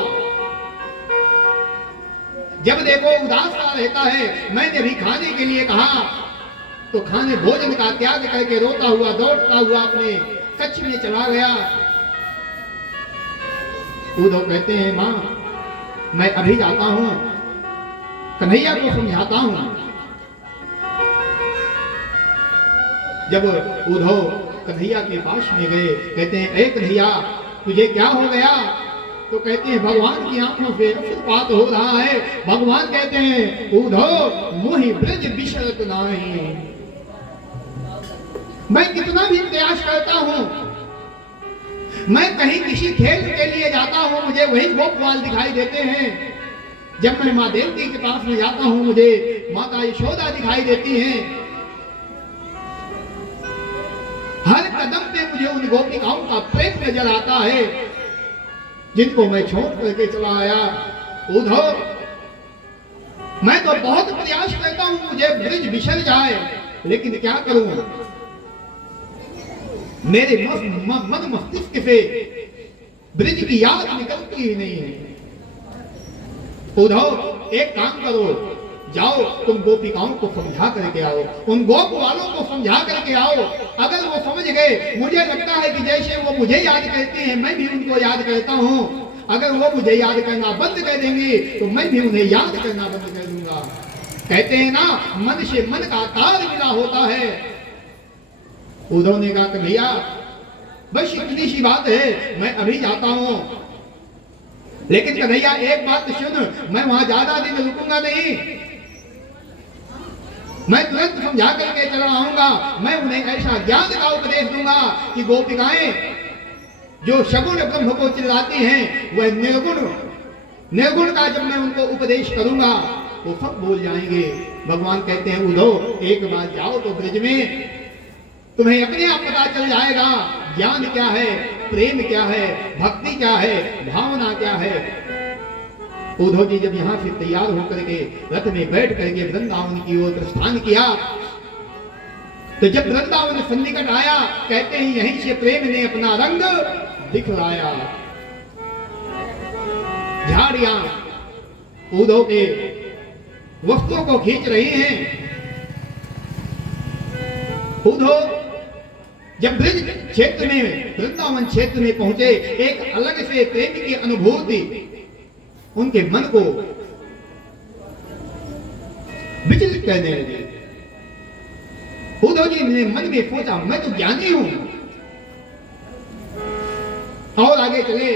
जब देखो उदास सा रहता है, मैंने भी खाने के लिए कहा तो खाने भोजन का त्याग करके रोता हुआ दौड़ता हुआ अपने कच्छ में चला गया। उद्धव कहते हैं मां मैं अभी जाता हूं, कन्हैया को समझाता हूं। जब उद्धव कन्हैया के पास में गए, कहते हैं ए कन्हैया तुझे क्या हो गया? तो कहते हैं भगवान की आंखों से अश्रुपात हो रहा है। भगवान कहते हैं उद्धव मोहि ब्रज विशरत नाही। मैं कितना भी प्रयास करता हूं, मैं कहीं किसी खेल के लिए जाता हूं मुझे वही गोपवाल दिखाई देते हैं। जब मैं माँ देवकी के पास में जाता हूं मुझे माता यशोदा दिखाई देती हैं। हर कदम पे मुझे उन गोपिकाओं का प्रेम नजर आता है जिनको मैं छोड़ करके चला आया। उद्धव मैं तो बहुत प्रयास करता हूं मुझे ब्रज बिछड़ जाए, लेकिन क्या करूं मेरे मन मस्तिष्क से ब्रज की याद निकलती ही नहीं है। उद्धव एक काम करो, जाओ तुम गोपिकाओं को समझा करके आओ, उन गोप वालों को समझा करके आओ। अगर वो समझ गए, मुझे लगता है कि जैसे वो मुझे याद करते हैं मैं भी उनको याद करता हूँ। अगर वो मुझे याद करना बंद कर देंगे तो मैं भी उन्हें याद करना बंद कर दूंगा। कहते हैं ना, मन से मन का तार मिला होता है। उद्धव ने कहा, भैया बस इतनी सी बात है, मैं अभी जाता हूं। लेकिन कन्हैया एक बात सुन, मैं वहां ज्यादा दिन रुकूंगा नहीं, मैं तुरंत समझा करके चला आऊंगा। मैं उन्हें ऐसा ज्ञान का उपदेश दूंगा कि गोपिकाएं जो सगुण ब्रह्म को चिल्लाती हैं, वह निर्गुण का जब मैं उनको उपदेश करूंगा वो सब भूल जाएंगे। भगवान कहते हैं, उद्धव एक बार जाओ तो ब्रज में तुम्हें अपने आप पता चल जाएगा ज्ञान क्या है, प्रेम क्या है, भक्ति क्या है, भावना क्या है। उद्धव जी जब यहां से तैयार होकर के रथ में बैठ करके वृंदावन की ओर प्रस्थान किया, तो जब वृंदावन सन्निकट आया, कहते हैं यहीं से प्रेम ने अपना रंग दिखलाया। झाड़ियां उद्धव के वस्त्रों को खींच रही हैं। उद्धव जब ब्रज क्षेत्र में, वृंदावन क्षेत्र में पहुंचे, एक अलग से प्रेम की अनुभूति उनके मन को विचलित करने लगी। उद्धव जी ने मन में सोचा, मैं तो ज्ञानी हूं। और आगे चले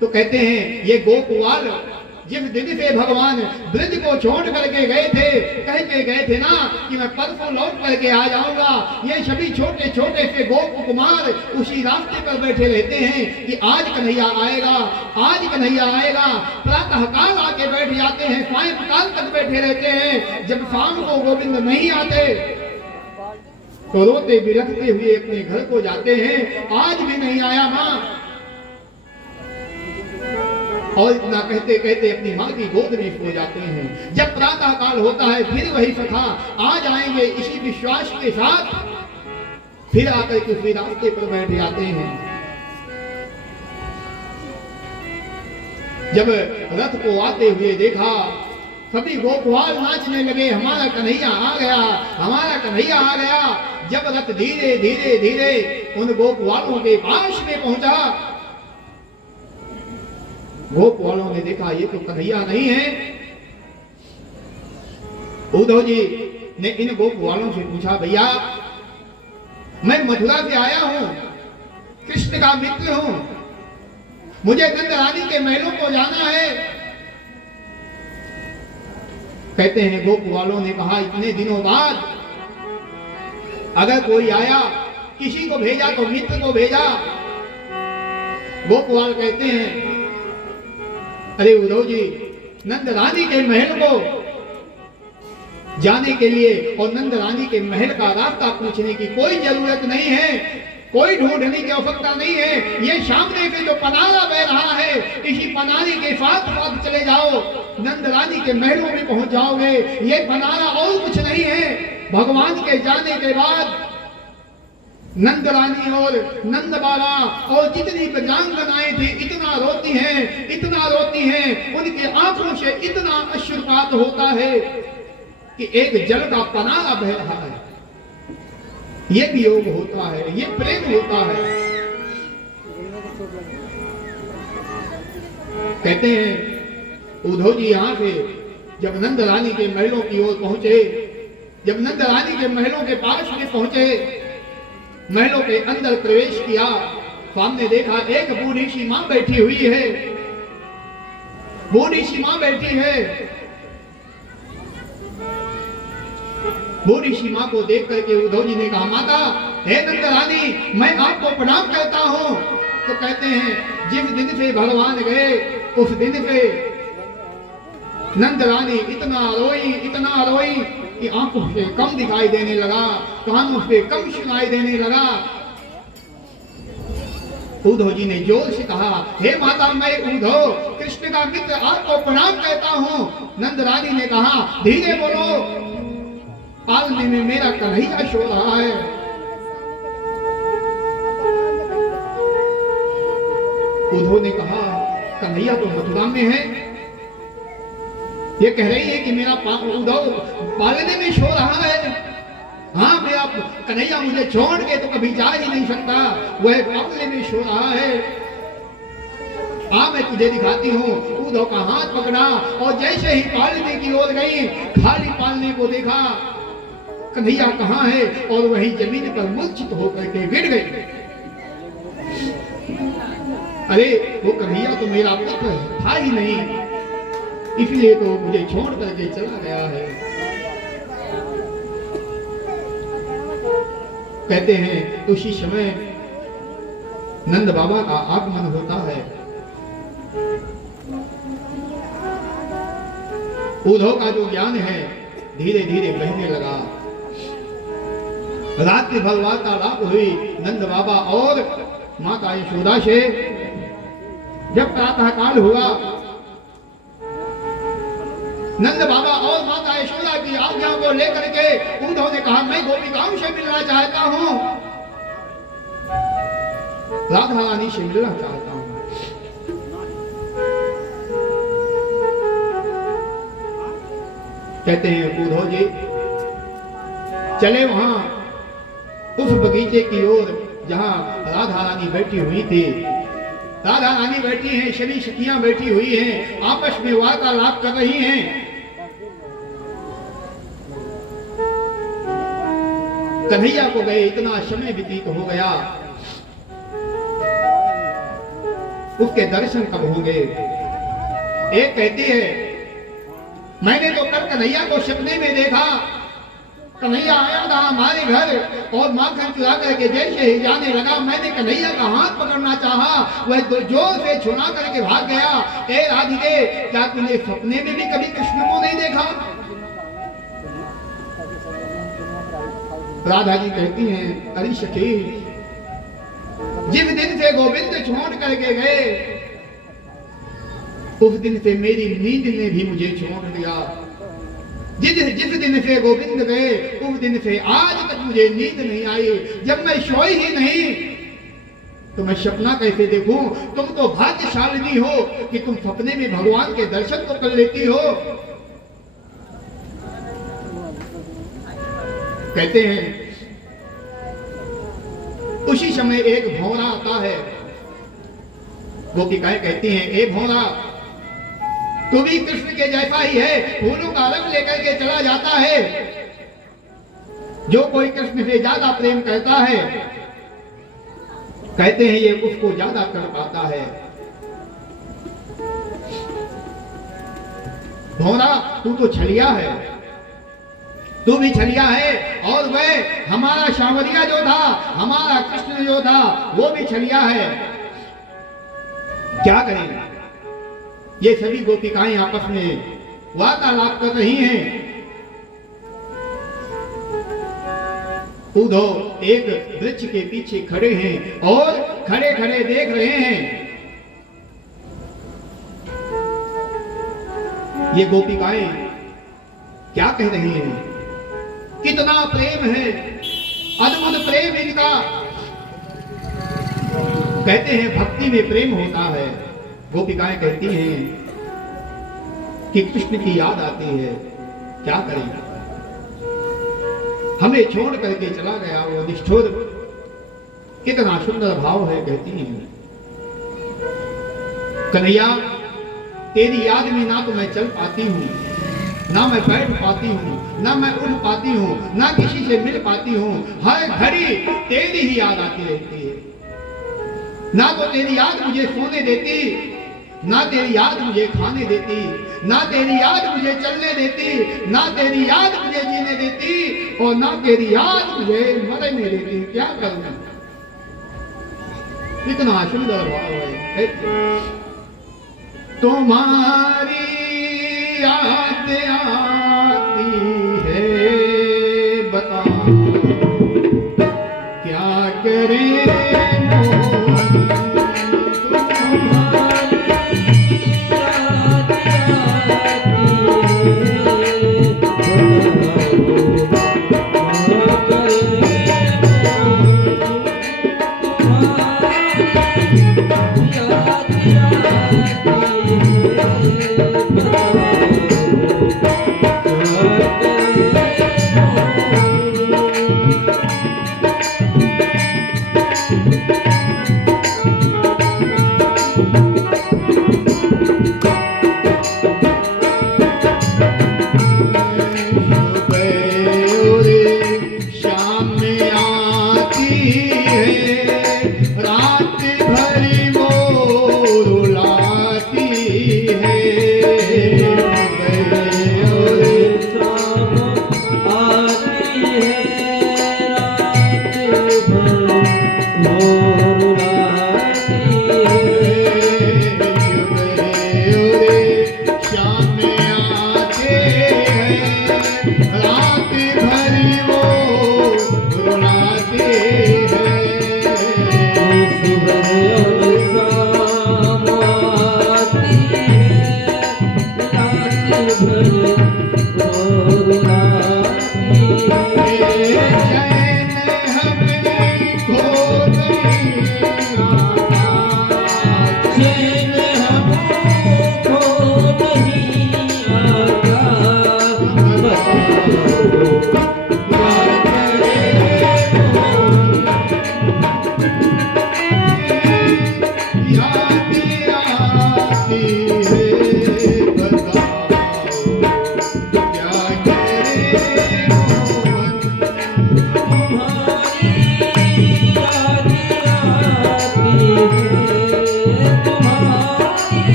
तो कहते हैं, ये गोपवाल जिस दिन से भगवान ब्रज को छोड़ करके गए थे, कह के गए थे ना कि मैं परसों लौट करके आ जाऊंगा, ये सभी छोटे छोटे से गोप कुमार उसी रास्ते पर बैठे रहते हैं कि आज कन्हैया आएगा, आज कन्हैया आएगा। प्रातः काल आके बैठ जाते हैं, सायंकाल तक बैठे रहते हैं। जब शाम को गोविंद नहीं आते तो रोते बिलखते हुए अपने घर को जाते हैं, आज भी नहीं आया माँ। और इतना कहते कहते अपनी माँ की गोद में सो जाते हैं। जब प्रातः काल होता है, फिर वही सखा आ जाएंगे इसी विश्वास के साथ, फिर आकर के उसी रास्ते पर बैठ जाते हैं। जब रथ को आते हुए देखा, सभी गोपवाल नाचने लगे, हमारा कन्हैया आ गया, हमारा कन्हैया आ गया। जब रथ धीरे धीरे धीरे उन गोपवालों के पास में पहुंचा, गोप वालों ने देखा ये तो कन्हैया नहीं है। उद्धव जी ने इन गोप वालों से पूछा, भैया मैं मथुरा से आया हूं, कृष्ण का मित्र हूं, मुझे नंद रानी के महलों को जाना है। कहते हैं गोप वालों ने कहा, इतने दिनों बाद अगर कोई आया, किसी को भेजा तो मित्र को भेजा। गोपवाल कहते हैं, अरे उद्धव जी, नंद रानी के महल को जाने के लिए और नंद रानी के महल का रास्ता पूछने की कोई जरूरत नहीं है, कोई ढूंढने की आवश्यकता नहीं है। ये सामने से जो पनारा बह रहा है, इसी पनारे के साथ साथ चले जाओ, नंद रानी के महलों में पहुंच जाओगे। ये पनारा और कुछ नहीं है। भगवान के जाने के बाद नंद रानी और नंद बाबा और जितनी ब्रजांगनाएं थी इतना रोती हैं, इतना रोती हैं, उनके आंखों से इतना अश्रुपात होता है कि एक जल का पनारा बह रहा है। ये वियोग होता है, ये प्रेम होता है। कहते हैं उद्धव जी यहां से जब नंद रानी के महलों की ओर पहुंचे, जब नंद रानी के महलों के पास में पहुंचे, महलों के अंदर प्रवेश किया, सामने देखा एक बूढ़ी सी मां बैठी हुई है। बूढ़ी सी मां बैठी है। बूढ़ी सी मां को देख करके उद्धव जी ने कहा, माता हे नंद रानी, मैं आपको प्रणाम करता हूं। तो कहते हैं, जिस दिन से भगवान गए उस दिन से नंद रानी इतना रोई कि आंखों से कम दिखाई देने लगा, कानों से कम सुनाई देने लगा। उद्धव जी ने जोर से कहा, हे माता, मैं उद्धव कृष्ण का मित्र आपको प्रणाम कहता हूं। नंद रानी ने कहा, धीरे बोलो, पालने में मेरा कन्हैया सो रहा है। उद्धव ने कहा, कन्हैया तो मथुरा में है। ये कह रही है कि मेरा उद्धव पालने में सो रहा है। हाँ, मेरा कन्हैया मुझे छोड़ के तो कभी जा ही नहीं सकता, वह पालने में सो रहा है। आ मैं तुझे दिखाती हूँ। उद्धव का हाथ पकड़ा और जैसे ही पालने की ओर गई, खाली पालने को देखा, कन्हैया कहाँ है, और वही जमीन पर मूर्छित होकर के गिर गई। अरे वो कन्हैया तो मेरा पुत्र था ही नहीं, इसलिए तो मुझे छोड़ करके चला गया है। कहते हैं उसी समय नंद बाबा का आगमन होता है। उद्धव का जो ज्ञान है धीरे धीरे बहने लगा। रात्रि भर वार्तालाप हुई नंद बाबा और माता यशोदा से। जब प्रातः काल हुआ, नंद बाबा और माता यशोदा की आज्ञा को लेकर के उद्धव ने कहा, मैं गोपिकाओं से मिलना चाहता हूं, राधा रानी से मिलना चाहता हूं। कहते हैं उद्धव जी चले वहां उस बगीचे की ओर जहां राधा रानी बैठी हुई थी। राधा रानी बैठी हैं, सभी सखियां बैठी हुई हैं, आपस में वार्तालाप कर रही हैं। कन्हैया को गए इतना समय व्यतीत हो गया, उसके दर्शन कब होंगे। एक कहती है, मैंने तो कल कन्हैया को सपने में देखा, कन्हैया आया था हमारे घर और माखन चुरा करके जैसे ही जाने लगा, मैंने कन्हैया का हाथ पकड़ना चाहा, वह तो जोर से छुड़ा करके भाग गया। ए राधिके, क्या तूने सपने में भी कभी कृष्ण को नहीं देखा? राधा जी कहती हैं, अरे सखी, जिस दिन से गोविंद छोड़ करके गए, उस दिन से मेरी नींद ने भी मुझे छोड़ दिया। जिस दिन से गोविंद गए, उस दिन से आज तक मुझे नींद नहीं आई। जब मैं सोई ही नहीं तो मैं सपना कैसे देखूं? तुम तो भाग्यशालिनी हो कि तुम सपने में भगवान के दर्शन तो कर लेती हो। कहते हैं उसी समय एक भौरा आता है। गोपिकाएं कहती हैं, ए भौरा, तू भी कृष्ण के जैसा ही है, फूलों का रंग लेकर के चला जाता है। जो कोई कृष्ण से ज्यादा प्रेम करता है, कहते हैं ये उसको ज्यादा कर पाता है। भौरा, तू तो छलिया है, तू भी छलिया है, और वह हमारा सांवरिया जो था, हमारा कृष्ण जो था, वो भी छलिया है। क्या करें? ये सभी गोपिकाएं आपस में वार्तालाप कर रही हैं। उद्धव एक वृक्ष के पीछे खड़े हैं और खड़े खड़े देख रहे हैं। ये गोपिकाएं क्या कह रही हैं? कितना प्रेम है, अद्भुत प्रेम इनका। कहते हैं भक्ति में प्रेम होता है। गोपिकाएं कहती हैं कि कृष्ण की याद आती है, क्या करें, हमें छोड़ करके चला गया वो निष्ठुर। कितना सुंदर भाव है। कहती हैं, कन्हैया, तेरी याद में ना तो मैं चल पाती हूँ, ना मैं बैठ पाती हूँ, ना मैं उठ पाती हूँ, ना किसी से मिल पाती हूँ। हर घड़ी तेरी ही याद आती रहती है। ना तो तेरी याद मुझे सोने देती, ना तेरी याद मुझे खाने देती, ना तेरी याद मुझे चलने देती, ना तेरी याद मुझे जीने देती, और ना तेरी याद मुझे मरने देती। क्या करूं? इतना सुंदर भाव है। तुम्हारी याद आती है, बताओ क्या करें?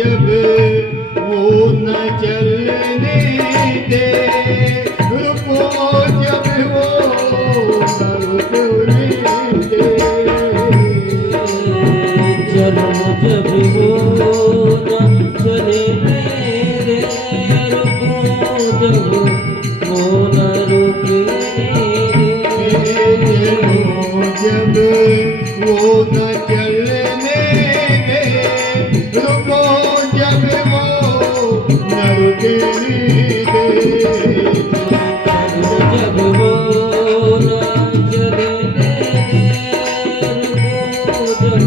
जब वो न चलने दे, रुको जब वो न रुकने दे, चलो जब वो न चले मेरे, रुको जब वो न रुके जब वो न चलने दे, रुको जब वो न रुकने दे, जब वो न चले मेरे, रुको जब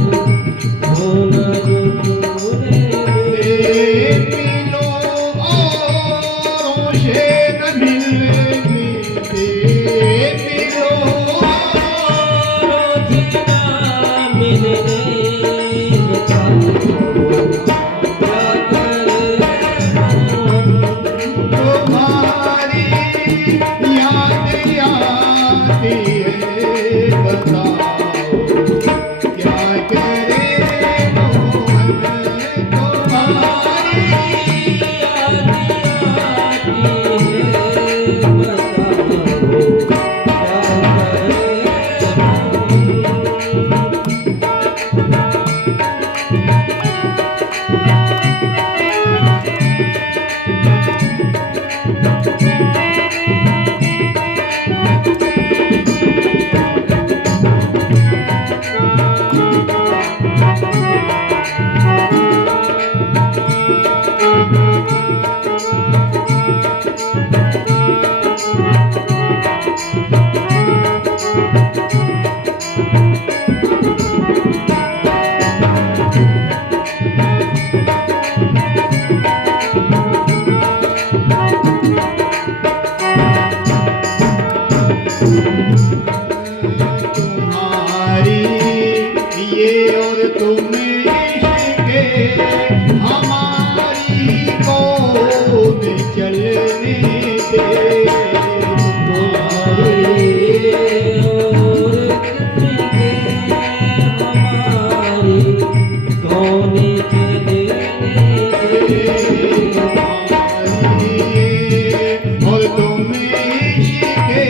वो न रुके मिलो औरों से न मिलने दे, मिलो तुम्हारी याद आती है, बताओ क्या करे मोहन, तुम्हारी तुम्हारी ये और तुम इश्क़े हमारी कौन चलने दे, तुम्हारी और किसके हमारी कौन चले और तुम इश्क़े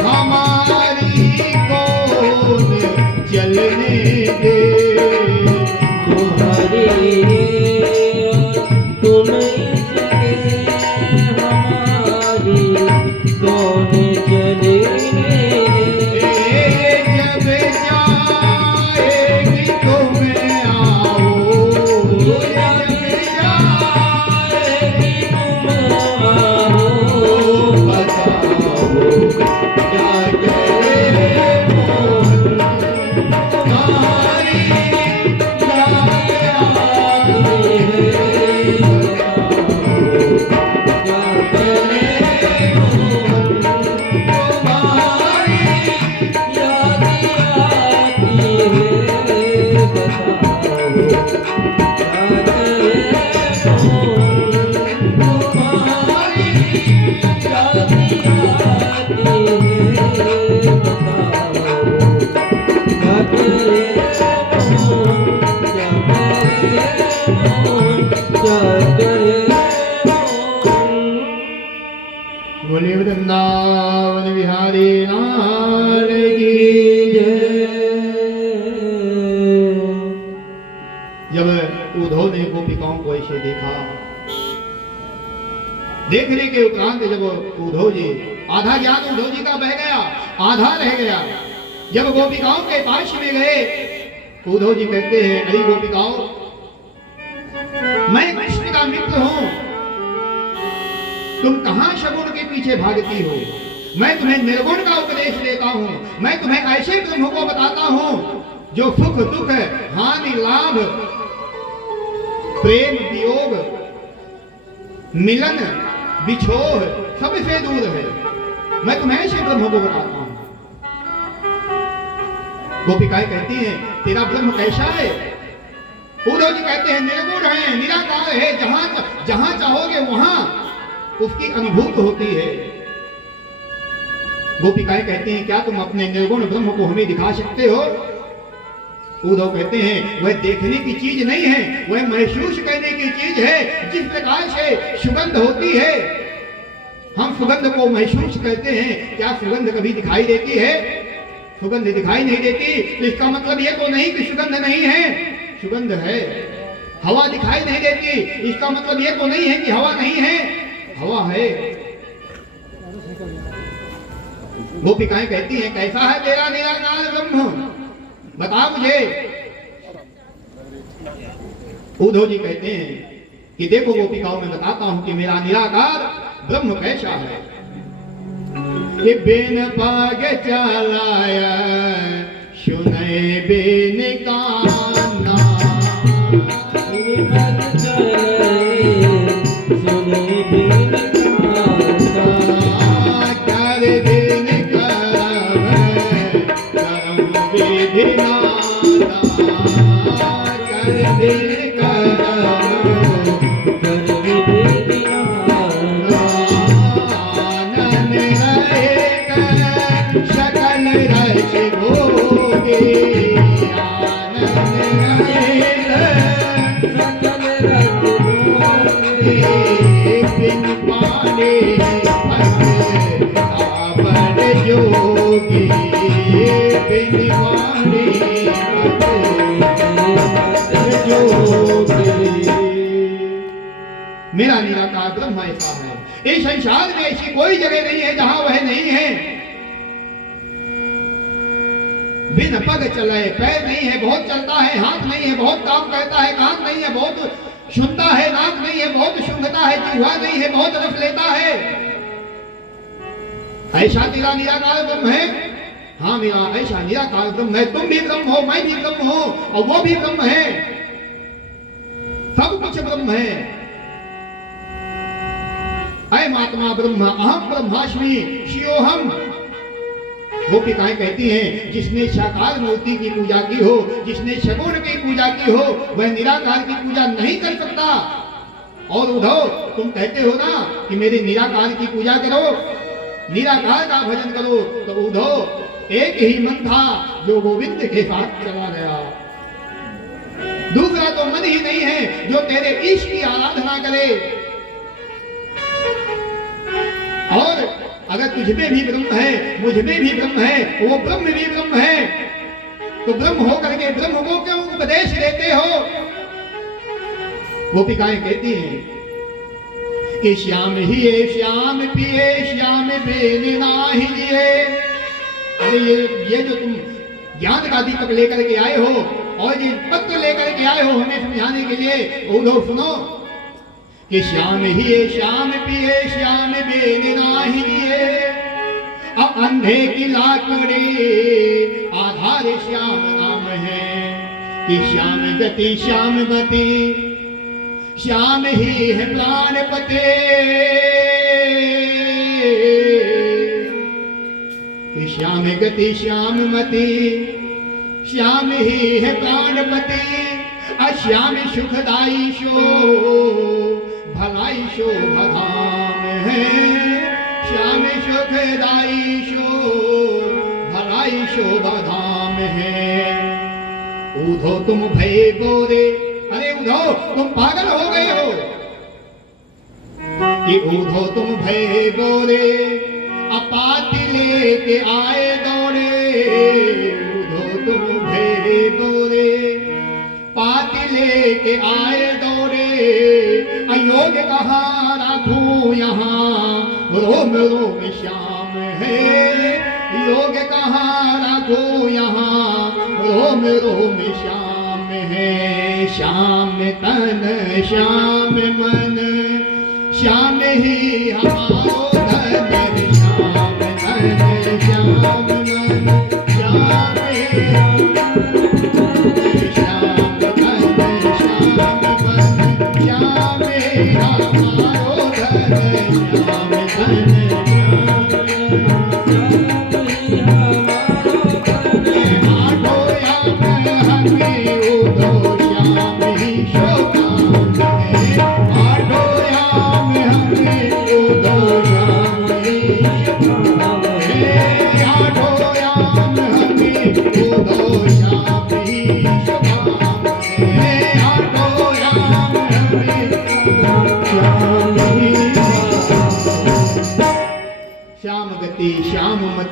हमारी कौन चलने दे, तुम्हारी तुम इसके हमारी कौन चले जब जाएगी तुम आओ, जब जाएगी तुम आओ, बताओ क्या करे मोहन, तुम्हारी याद आती है, क्या करे मोहन, तुम्हारी याद आती है, बताओ क्या करे तुम्हारी याद आती है, बोले वृंदावन बिहारी लाल की जब उद्धव ने गोपिकाओं को ऐसे देखा, देखने के उपरांत जब उद्धव जी, आधा ज्ञान उद्धव जी का बह गया, आधा रह गया। जब गोपिकाओं के पास में गए, उद्धव जी कहते हैं, अरे गोपिकाओं, मैं कृष्ण का मित्र हूं, तुम कहां शगुन के पीछे भागती हो? मैं तुम्हें निर्गुण का उपदेश देता हूं, मैं तुम्हें ऐसे ब्रह्म को बताता हूं जो सुख दुख हानि लाभ प्रेम वियोग मिलन बिछोह सबसे दूर है। मैं तुम्हें ऐसे ब्रह्म को बताता हूं। गोपिकाएं कहती हैं, तेरा ब्रह्म कैसा है? उद्धव जी कहते हैं, निर्गुण है, निराकार है, जहां चाहोगे वहां उसकी अनुभूति होती है। गोपिकाएं कहती हैं, क्या तुम अपने निर्गुण ब्रह्म को हमें दिखा सकते हो? उद्धव कहते हैं वह देखने की चीज नहीं है, वह महसूस करने की चीज है। जिस प्रकार से सुगंध होती है, हम सुगंध को महसूस करते हैं, क्या सुगंध कभी दिखाई देती है? सुगंध दिखाई नहीं देती। तो इसका मतलब ये तो नहीं कि सुगंध नहीं है, सुगंध है। हवा दिखाई नहीं देती, इसका मतलब ये तो नहीं है कि हवा नहीं है, हवा है। गोपिकाएं कहती हैं कैसा है तेरा निराकार ब्रह्म, बता मुझे। उद्धव जी कहते हैं कि देखो गोपिकाओं में बताता हूं कि मेरा निराकार ब्रह्म कैसा है। कि बिन पाग चलाया सुने बिन काना, सुने बिन काना, कर बिन करम विधि नाना, कर बिन कर विधि नाना, आनन रहेग सकल रस भोगे, आनंद रहेग सकल रस भोगे, बिन पाने भक्त जोगी, बिन पाने भक्त जोगी। मेरा निराकार ब्रह्म ऐसा है। इस संसार में ऐसी कोई जगह नहीं है जहां वह नहीं है। बिन पग चले, पैर नहीं है बहुत चलता है, हाथ नहीं है बहुत काम करता है, कान नहीं है बहुत सुनता है, नाक नहीं है बहुत सूंघता है, जिह्वा नहीं है बहुत रस लेता है। ऐसा तेरा निराकार ब्रह्म है। हाँ मेरा ऐसा निराकार ब्रह्म है। तुम भी ब्रह्म हो, मैं भी ब्रह्म हूं, और वो भी ब्रह्म है। सब कुछ ब्रह्म है। अयमात्मा ब्रह्म अहम ब्रह्मास्मि शिवोहम। गोपिकाएं कहती हैं जिसने साकार मूर्ति की पूजा की हो, जिसने सगुण की पूजा की हो, वह निराकार की पूजा नहीं कर सकता। और उद्धव तुम कहते हो ना कि मेरे निराकार की पूजा करो, निराकार का भजन करो, तो उद्धव एक ही मन था जो गोविंद के साथ चला गया। दूसरा तो मन ही नहीं है जो तेरे ईश की आराधना करे। और अगर तुझमें भी ब्रह्म है, मुझमें भी ब्रह्म है, वो ब्रह्म भी ब्रह्म है, तो ब्रह्म होकर के ब्रह्म को क्यों उपदेश देते हो? गोपिकाएं कहती हैं कि श्याम ही है श्याम पिए श्याम बेन नाही जिए। अरे ये जो तुम ज्ञान का दीपक लेकर के आए हो और ये पत्र लेकर के आए हो हमें समझाने के लिए, वो लोग सुनो कि श्याम ही है श्याम पिए श्याम बेन नाही जिए। अब अंधे की लाकड़ी आधार श्याम नाम है कि श्याम गति श्याम गति, श्याम ही है प्राणपते। कि श्याम गति श्याम मति, श्याम ही है प्राणपति। अश्याम सुखदाई शो भलाई शोभा धाम है, श्याम सुखदाई शो भलाई शोभा धाम है। उधो तुम भय गोरे, अरे उधो तुम पागल हो गए हो कि उधो तुम भय गोरे, अपाती लेके आए दौड़े। उधो तुम भय गोरे, पाती लेके आए दौड़े। अयोग कहाँ राखूं यहाँ, रोम रोम श्याम है। योग कहाँ राखूं यहाँ, रोम रोम श्याम है। श्याम तन श्याम मन, श्याम ही हमारो धन। श्याम तन श्याम मन, श्याम ही श्याम तन श्याम मन, श्याम ही हमारो धन। श्याम तन श्याम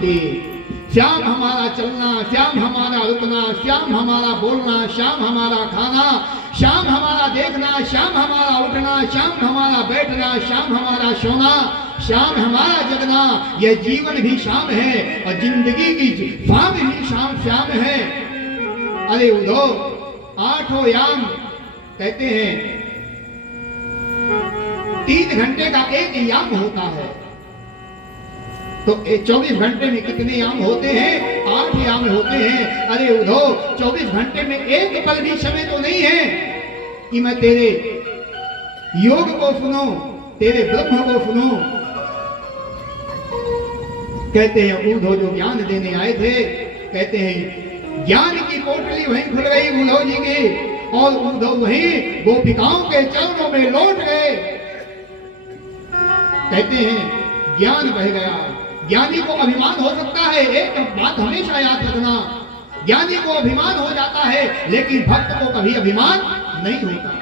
माटी। श्याम हमारा चलना, श्याम हमारा रुकना, श्याम हमारा बोलना, श्याम हमारा खाना, श्याम हमारा देखना, श्याम हमारा उठना, श्याम हमारा बैठना, श्याम हमारा सोना, श्याम हमारा जगना। यह जीवन भी श्याम है और जिंदगी की फाम भी श्याम है। अरे उधो आठों याम कहते हैं 3 घंटे का एक याम होता है, तो 24 घंटे में कितने याम होते हैं? 8 याम होते हैं। अरे उधो 24 घंटे में एक पल भी समय तो नहीं है कि मैं तेरे योग को सुनूं, तेरे ब्रह्म को सुनूं। कहते हैं उधो जो ज्ञान देने आए थे, कहते हैं ज्ञान की पोटली वहीं खुल गई उधो जी की, और उधो वहीं गोपिकाओं के चरणों में लौट गए। कहते हैं ज्ञान बह गया। ज्ञानी को अभिमान हो सकता है, एक बात हमेशा याद रखना, ज्ञानी को अभिमान हो जाता है लेकिन भक्त को कभी अभिमान नहीं होता।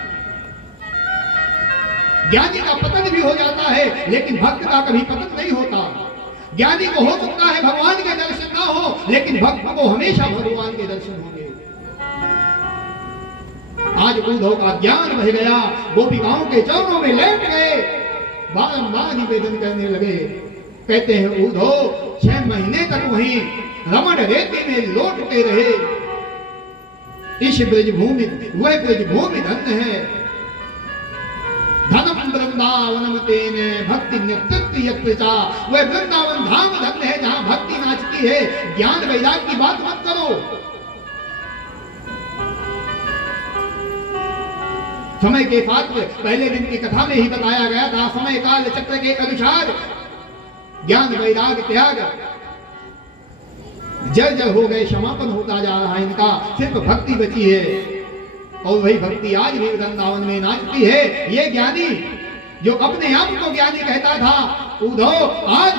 ज्ञानी का पतन भी हो जाता है लेकिन भक्त का कभी पतन नहीं होता। ज्ञानी को हो सकता है भगवान के दर्शन ना हो, लेकिन भक्त को हमेशा भगवान के दर्शन होंगे। आज उद्धव का ज्ञान बह गया, गोपिकाओं के चरणों में लेट गए, बारंबार निवेदन करने लगे। कहते हैं उद्धव 6 महीने तक वहीं रमण रेती में लौटते रहे। इस ब्रजभूमि, वह ब्रजभूमि धन्य है। धनम वृंदावनम तेने भक्ति नेतृत्व यत्रिचा। वह वृंदावन धाम धन्य है जहां भक्ति नाचती है। ज्ञान वैराग की बात मत करो। समय के साथ पहले दिन की कथा में ही बताया गया था, समय काल चक्र के अनुसार ज्ञान वैराग त्याग जल जल हो गए, समापन होता जा रहा है इनका, सिर्फ भक्ति बची है। और वही भक्ति आज भी वृंदावन में नाचती है। ये ज्ञानी जो अपने आप को ज्ञानी कहता था, उद्धव आज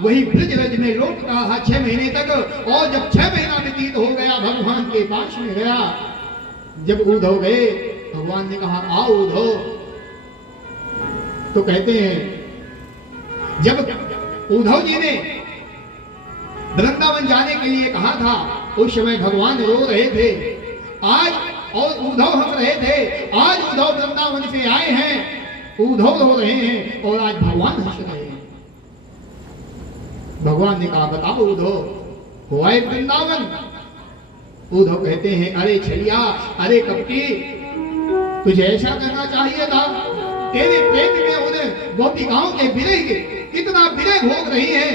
वही ब्रज रज में लौट रहा था 6 महीने तक। और जब 6 महीना व्यतीत हो गया, भगवान के पास में गया। जब उद्धव गए, भगवान ने कहा आओ उद्धव। तो कहते हैं जब उद्धव जी ने वृंदावन जाने के लिए कहा था, उस समय भगवान रो रहे थे। आज और उद्धव हंस रहे थे। आज उद्धव वृंदावन से आए हैं, उद्धव रो रहे हैं, और आज भगवान हंस रहे हैं। भगवान ने कहा बताओ उद्धव हुआ है वृंदावन? उद्धव कहते हैं अरे छलिया, अरे कपटी, तुझे ऐसा करना चाहिए था। तेरे प्रेम में उन्हें गोपिकाओं के विरह, कितना विरह भोग रही है,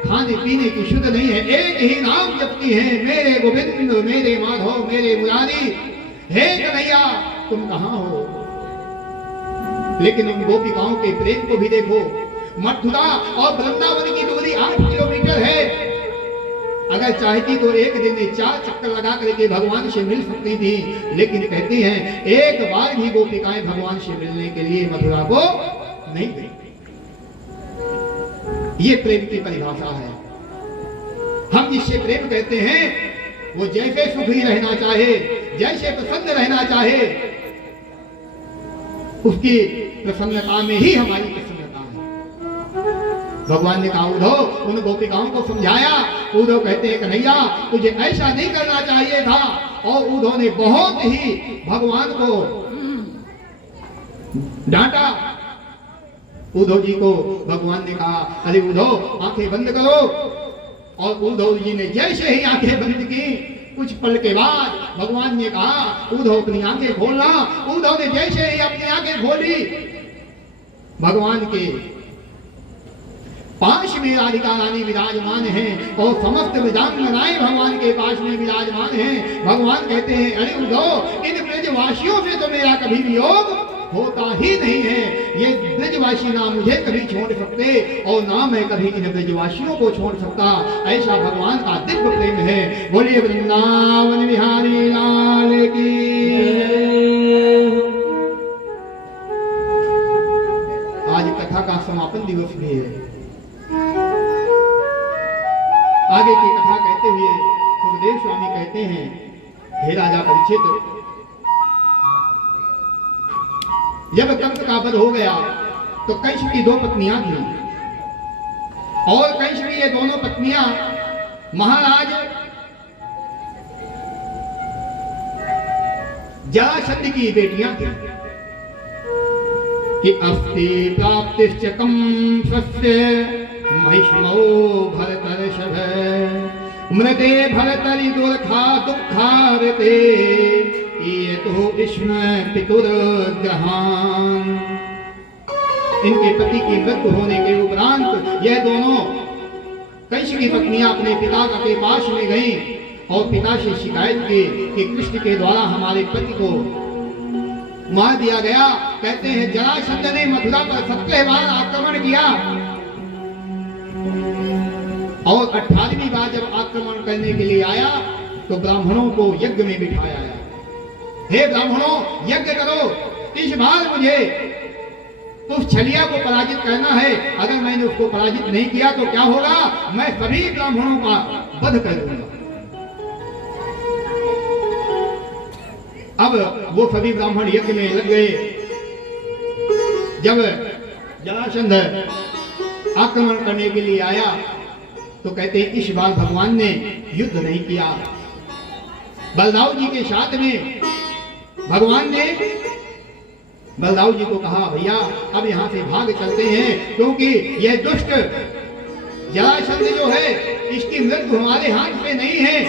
खाने पीने की शुद्ध नहीं है, एक ही नाम जपती है, मेरे गोविंद, मेरे माधव, मेरे मुरारी। हे कन्हैया तुम कहां हो? लेकिन उन गोपिकाओं के प्रेम को भी देखो। मथुरा और वृंदावन की दूरी 8 किलोमीटर है। अगर चाहती तो एक दिन में 4 चक्कर लगा करके भगवान से मिल सकती थी, लेकिन कहती हैं एक बार भी गोपिकाएं भगवान से मिलने के लिए मथुरा को नहीं गई। ये प्रेम की परिभाषा है। हम जिससे प्रेम कहते हैं वो जैसे सुखी रहना चाहे, जैसे प्रसन्न रहना चाहे, उसकी प्रसन्नता में ही हमारी प्रसन्नता है। भगवान ने कहा उद्धव, उन गोपिकाओं को समझाया। उद्धव कहते हैं कन्हैया तुझे ऐसा नहीं करना चाहिए था। और उद्धव ने बहुत ही भगवान को डांटा। उद्धव जी को भगवान ने कहा अरे उद्धव आंखें बंद करो। और उद्धव जी ने जैसे ही आंखें बंद की, कुछ पल के बाद भगवान ने कहा उद्धव अपनी आंखें खोलना। उद्धव ने जैसे ही अपनी आंखें खोली, भगवान के पास में राधिका रानी विराजमान हैं और समस्त विरांगनाएं भगवान के पास में विराजमान हैं। भगवान कहते हैं अरे उद्धव, इन ब्रजवासियों से तो मेरा कभी वियोग होता ही नहीं है। ये ब्रजवासी ना मुझे कभी छोड़ सकते और ना मैं कभी इन ब्रजवासियों को छोड़ सकता। ऐसा भगवान का दिव्य प्रेम है। बोलिए वृंदावन बिहारी लाल की। आज कथा का समापन दिवस भी है। आगे की कथा कहते हुए सुखदेव स्वामी कहते हैं हे राजा परीक्षित, जब कंस का वध हो गया तो कंस की 2 पत्नियां थी और कंस की ये दोनों पत्नियां महाराज जरासंध की बेटियां थी कि अस्ति प्राप्तिश्च कंसस्य महिष्मो भरतर्षभ मृते भरतरि दुर्खा दुःखारते ये तो विष्णु पितुर्ग्रहान। इनके पति की मृत्यु होने के उपरांत यह दोनों कंस की पत्नियां अपने पिता के पास में गईं और पिता से शिकायत की कि कृष्ण के द्वारा हमारे पति को मार दिया गया। कहते हैं जरासंध ने मथुरा पर 17 बार आक्रमण किया और 18वीं बार जब आक्रमण करने के लिए आया तो ब्राह्मणों को यज्ञ में बिठाया है। हे ब्राह्मणों, यज्ञ करो, इस बार मुझे उस छलिया को पराजित करना है। अगर मैंने उसको पराजित नहीं किया तो क्या होगा, मैं सभी ब्राह्मणों का वध कर दूंगा। अब वो सभी ब्राह्मण यज्ञ में लग गए। जब जरासंध आक्रमण करने के लिए आया तो कहते हैं इस बार भगवान ने युद्ध नहीं किया। बलदाऊ जी के साथ में भगवान ने बलदाऊ जी को कहा भैया अब यहां से भाग चलते हैं, क्योंकि यह दुष्ट जरासंध जो है इसकी मृत्यु हमारे हाथ में नहीं है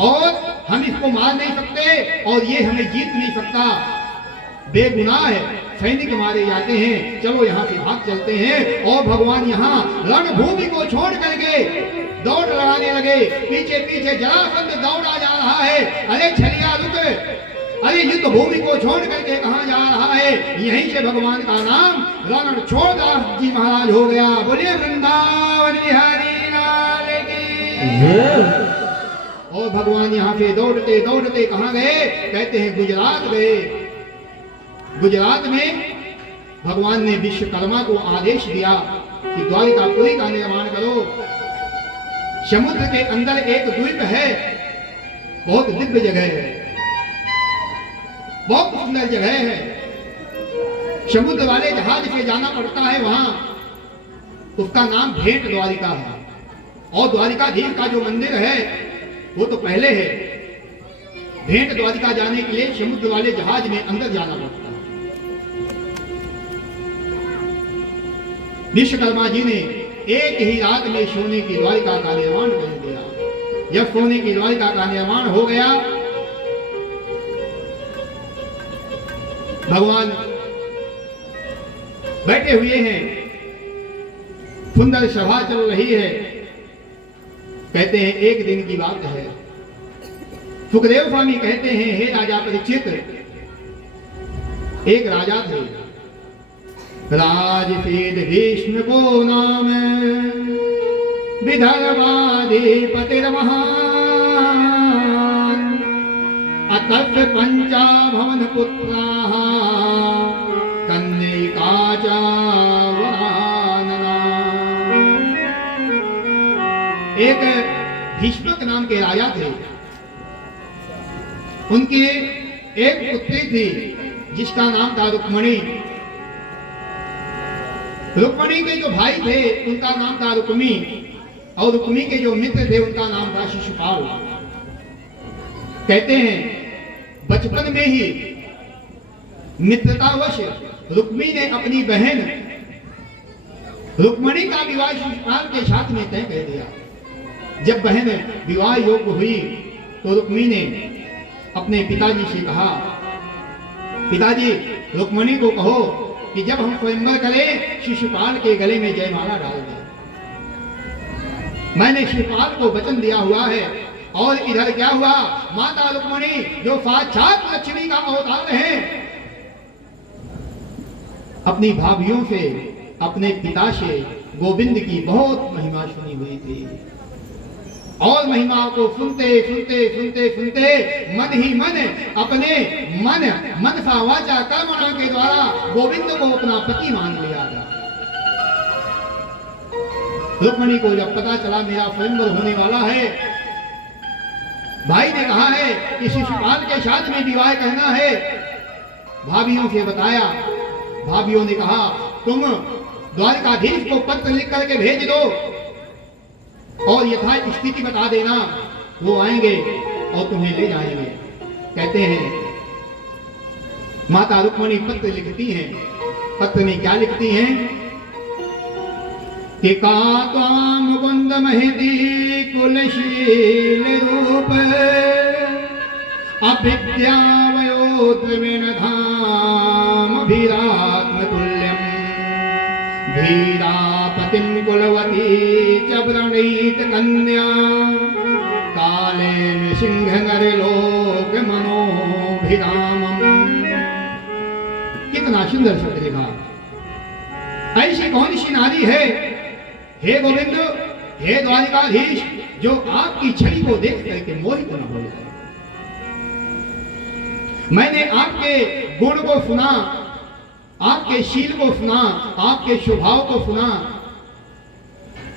और हम इसको मार नहीं सकते और ये हमें जीत नहीं सकता। बेगुनाह है, सैनिक मारे जाते हैं, चलो यहाँ से भाग चलते हैं। और भगवान यहाँ रणभूमि को छोड़ करके दौड़ लगाने लगे। पीछे पीछे जरासंध दौड़ा जा रहा है। अरे छलिया रुक, अरे युद्ध भूमि को छोड़ करके कहाँ जा रहा है। यहीं से भगवान का नाम रणछोड़दास जी महाराज हो गया। बोलिए वृंदावन बिहारी लाल की। और भगवान यहाँ से दौड़ते दौड़ते कहाँ गए, कहते हैं गुजरात गए। गुजरात में भगवान ने विश्वकर्मा को आदेश दिया कि द्वारिकापुरी का निर्माण करो। समुद्र के अंदर एक द्वीप है, बहुत दिव्य जगह है, बहुत सुंदर जगह है। समुद्र वाले जहाज से जाना पड़ता है वहां। उसका नाम भेंट द्वारिका है। और द्वारिकाधीश का जो मंदिर है वो तो पहले है। भेंट द्वारिका जाने के लिए समुद्र वाले जहाज में अंदर जाना पड़ता है। विश्वकर्मा जी ने एक ही रात में सोने की द्वारिका का निर्माण कर दिया। जब सोने की द्वारिका का निर्माण हो गया, भगवान बैठे हुए हैं, सुंदर सभा चल रही है। कहते हैं एक दिन की बात है, सुखदेव स्वामी कहते हैं हे राजा परीक्षित, एक राजा थे, राजसेन भीष्म को नाम, विदर्भाधिपतिर्महान, अतः पंचाभवन पुत्राः कन्यका च वरानना। एक भीष्मक नाम के राजा थे। उनकी एक पुत्री थी जिसका नाम था रुक्मणी। रुक्मणी के जो भाई थे उनका नाम था रुक्मी, और रुक्मी के जो मित्र थे उनका नाम था शिशुपाल। कहते हैं बचपन में ही मित्रतावश रुक्मी ने अपनी बहन रुक्मणी का विवाह शिशुपाल के साथ में तय कर दिया। जब बहन विवाह योग्य हुई तो रुक्मी ने अपने पिताजी से कहा, पिताजी रुक्मणी को कहो कि जब हम स्वयंवर करें शिशुपाल के गले में जयमाला डाल दें। मैंने शिशुपाल को वचन दिया हुआ है। और इधर क्या हुआ, माता रुक्मणी जो साक्षात लक्ष्मी का अवतार है, अपनी भाभियों से, अपने पिता से गोविंद की बहुत महिमा सुनी हुई थी। और महिमा को सुनते सुनते सुनते सुनते मन ही मन अपने मनसा वाचा कर्मणा के द्वारा गोविंद को अपना पति मान लिया था। रुक्मणी को जब पता चला मेरा स्वयंवर होने वाला है, भाई ने कहा है कि शिशुपाल के साथ में विवाह करना है, भाभियों से बताया। भाभियों ने कहा तुम द्वारिकाधीश को पत्र लिख करके भेज दो और यथा स्थिति बता देना, वो आएंगे और तुम्हें ले जाएंगे। कहते हैं माता रुक्मिणी पत्र लिखती हैं। पत्र में क्या लिखती हैं कि का त्वां मुकुंद महती कुलशील रूप अभिद्यावयो द्रविण धाम भीरात्म तुल्यम धीरापतिं कुलवती च व्रणीत कन्या काले सिंह नरलोक मनोभिरामम। कितना सुंदर शब्द लिखा। ऐसी कौन सी नारी है हे गोविंद, हे द्वारिकाधीश, जो आपकी छवि को देख करके मोहित न हो जाए। मैंने आपके गुण को सुना, आपके शील को सुना, आपके स्वभाव को सुना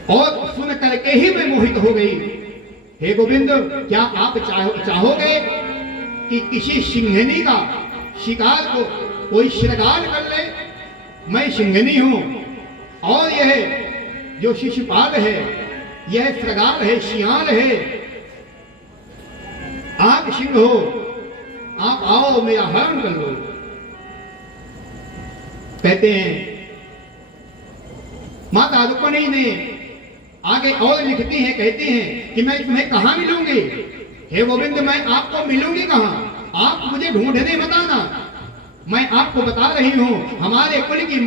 और सुन करके ही मैं मोहित हो गई। हे गोविंद, क्या आप चाहोगे कि किसी सिंहनी का शिकार को कोई श्रृंगार कर ले? मैं सिंहनी हूं और यह जो शिशुपाल है यह श्रृंगार है, सियाल है। आप सिंह हो, आप आओ मेरा हरण कर लो। कहते हैं माता रुक्मिणी ने आगे और लिखती हैं, कहती हैं कि मैं तुम्हें कहां मिलूंगी? हे गोविंद, मैं आपको मिलूंगी कहां? आप मुझे ढूंढने मत आना। मैं आपको बता रही हूं, हमारे कुल की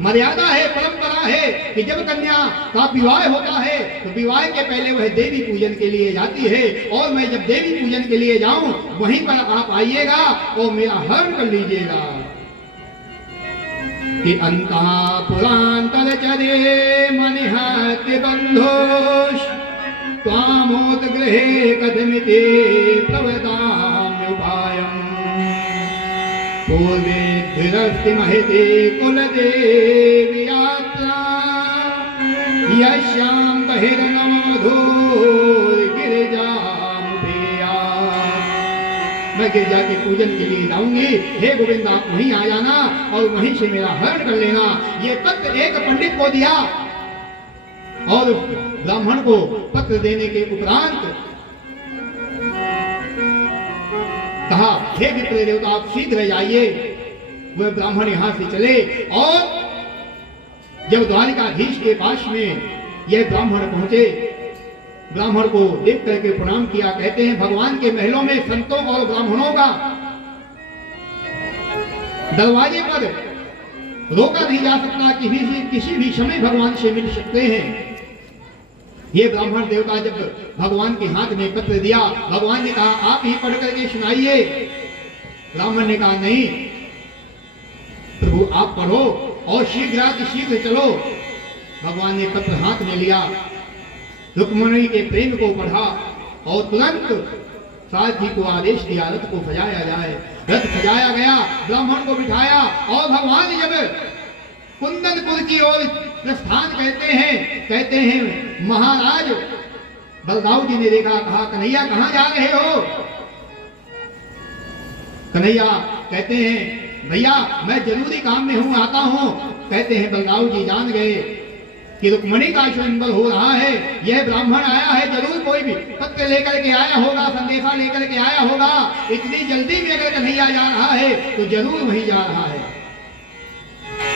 मर्यादा है, परंपरा है कि जब कन्या का विवाह होता है तो विवाह के पहले वह देवी पूजन के लिए जाती है और मैं जब देवी पूजन के लिए जाऊं वहीं पर आप आइएगा और मेरा हरण कर लीजिएगा। कि अंतःपुरांतर चरे मनिहत्य बंधोष त्वामोद गृहे कथमिति प्रवदाम्युपायम् पूर्वे धीरस्ति महते कुलदेवी यात्रा यस्यां बहिर्नम मधुर गिरिजामुपेया। मैं गिरजा के पूजन के लिए जाऊंगी, हे गोविंद आप वहीं आ जाना और वहीं से मेरा हरण कर लेना। ये पत्र एक पंडित को दिया और ब्राह्मण को पत्र देने के उपरांत कहा, हे विप्र देवता आप शीघ्र जाइए। वह ब्राह्मण यहां से चले और जब द्वारिकाधीश के पास में यह ब्राह्मण पहुंचे, ब्राह्मण को देख करके प्रणाम किया। कहते हैं भगवान के महलों में संतों और ब्राह्मणों का दरवाजे पर रोका नहीं जा सकता, किसी भी समय भगवान से मिल सकते हैं। ये ब्राह्मण देवता जब भगवान के हाथ में पत्र दिया, भगवान ने कहा आप ही पढ़ करके सुनाइए। ब्राह्मण ने कहा नहीं प्रभु आप पढ़ो और शीघ्र चलो। भगवान ने पत्र हाथ में लिया, रुक्मिणी के प्रेम को पढ़ा और तुरंत सारथी को आदेश दिया रथ को सजाया जाए। रथ सजाया गया, ब्राह्मण को बिठाया और भगवान जब कुंदनपुर की ओर प्रस्थान कहते हैं महाराज बलदाऊ जी ने देखा, कहा कन्हैया कहां जा रहे हो? कन्हैया कहते हैं भैया मैं जरूरी काम में हूं, आता हूं। कहते हैं बलदाऊ जी जान गए कि रुक्मिणी का स्वयंवर हो रहा है, यह ब्राह्मण आया है, जरूर कोई भी पत्र लेकर के आया होगा, संदेशा लेकर के आया होगा। इतनी जल्दी में अगर कन्हैया जा रहा है तो जरूर वहीं जा रहा है।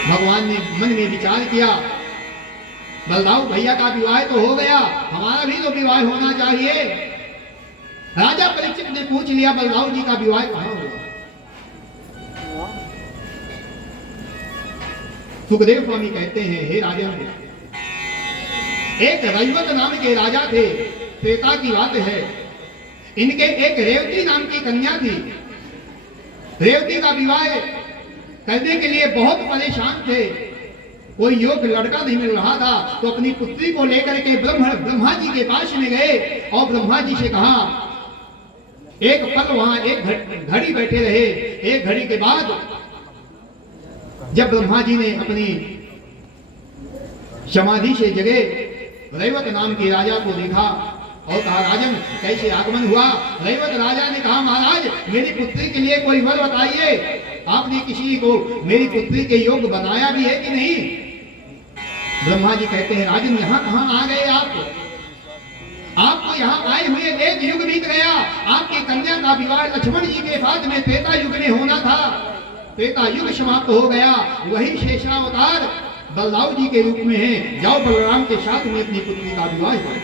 भगवान ने मन में विचार किया, बलदाऊ भैया का विवाह तो हो गया, हमारा भी तो विवाह होना चाहिए। राजा परीक्षित ने पूछ लिया बलदाऊ जी का विवाह कहां होगा? सुखदेव स्वामी कहते हैं हे राजन, एक रैवत नाम के राजा थे, त्रेता की बात है। इनके एक रेवती नाम की कन्या थी। रेवती का विवाह करने के लिए बहुत परेशान थे, कोई योग्य लड़का नहीं मिल रहा था, तो अपनी पुत्री को लेकर के ब्रह्मा जी के पास में गए और ब्रह्मा जी से कहा। एक पल वहां एक घड़ी बैठे रहे। एक घड़ी के बाद जब ब्रह्मा जी ने अपनी समाधि से जगे रैवत नाम के राजा को देखा और कहा राजन कैसे आगमन हुआ? रैवत राजा ने कहा महाराज मेरी पुत्री के लिए कोई वर बताइए। आपने किसी को मेरी पुत्री के योग्य बनाया भी है कि नहीं? ब्रह्मा जी कहते हैं राजन यहाँ कहाँ आ गए आपको यहाँ आए हुए 1 युग बीत गया। आपकी कन्या का विवाह लक्ष्मण जी के साथ में त्रेता युग में होना था, त्रेता युग समाप्त हो गया। वही शेषावतार बलदाऊ जी के रूप में है, जाओ बलराम के साथ में अपनी पुत्री का विवाह करो।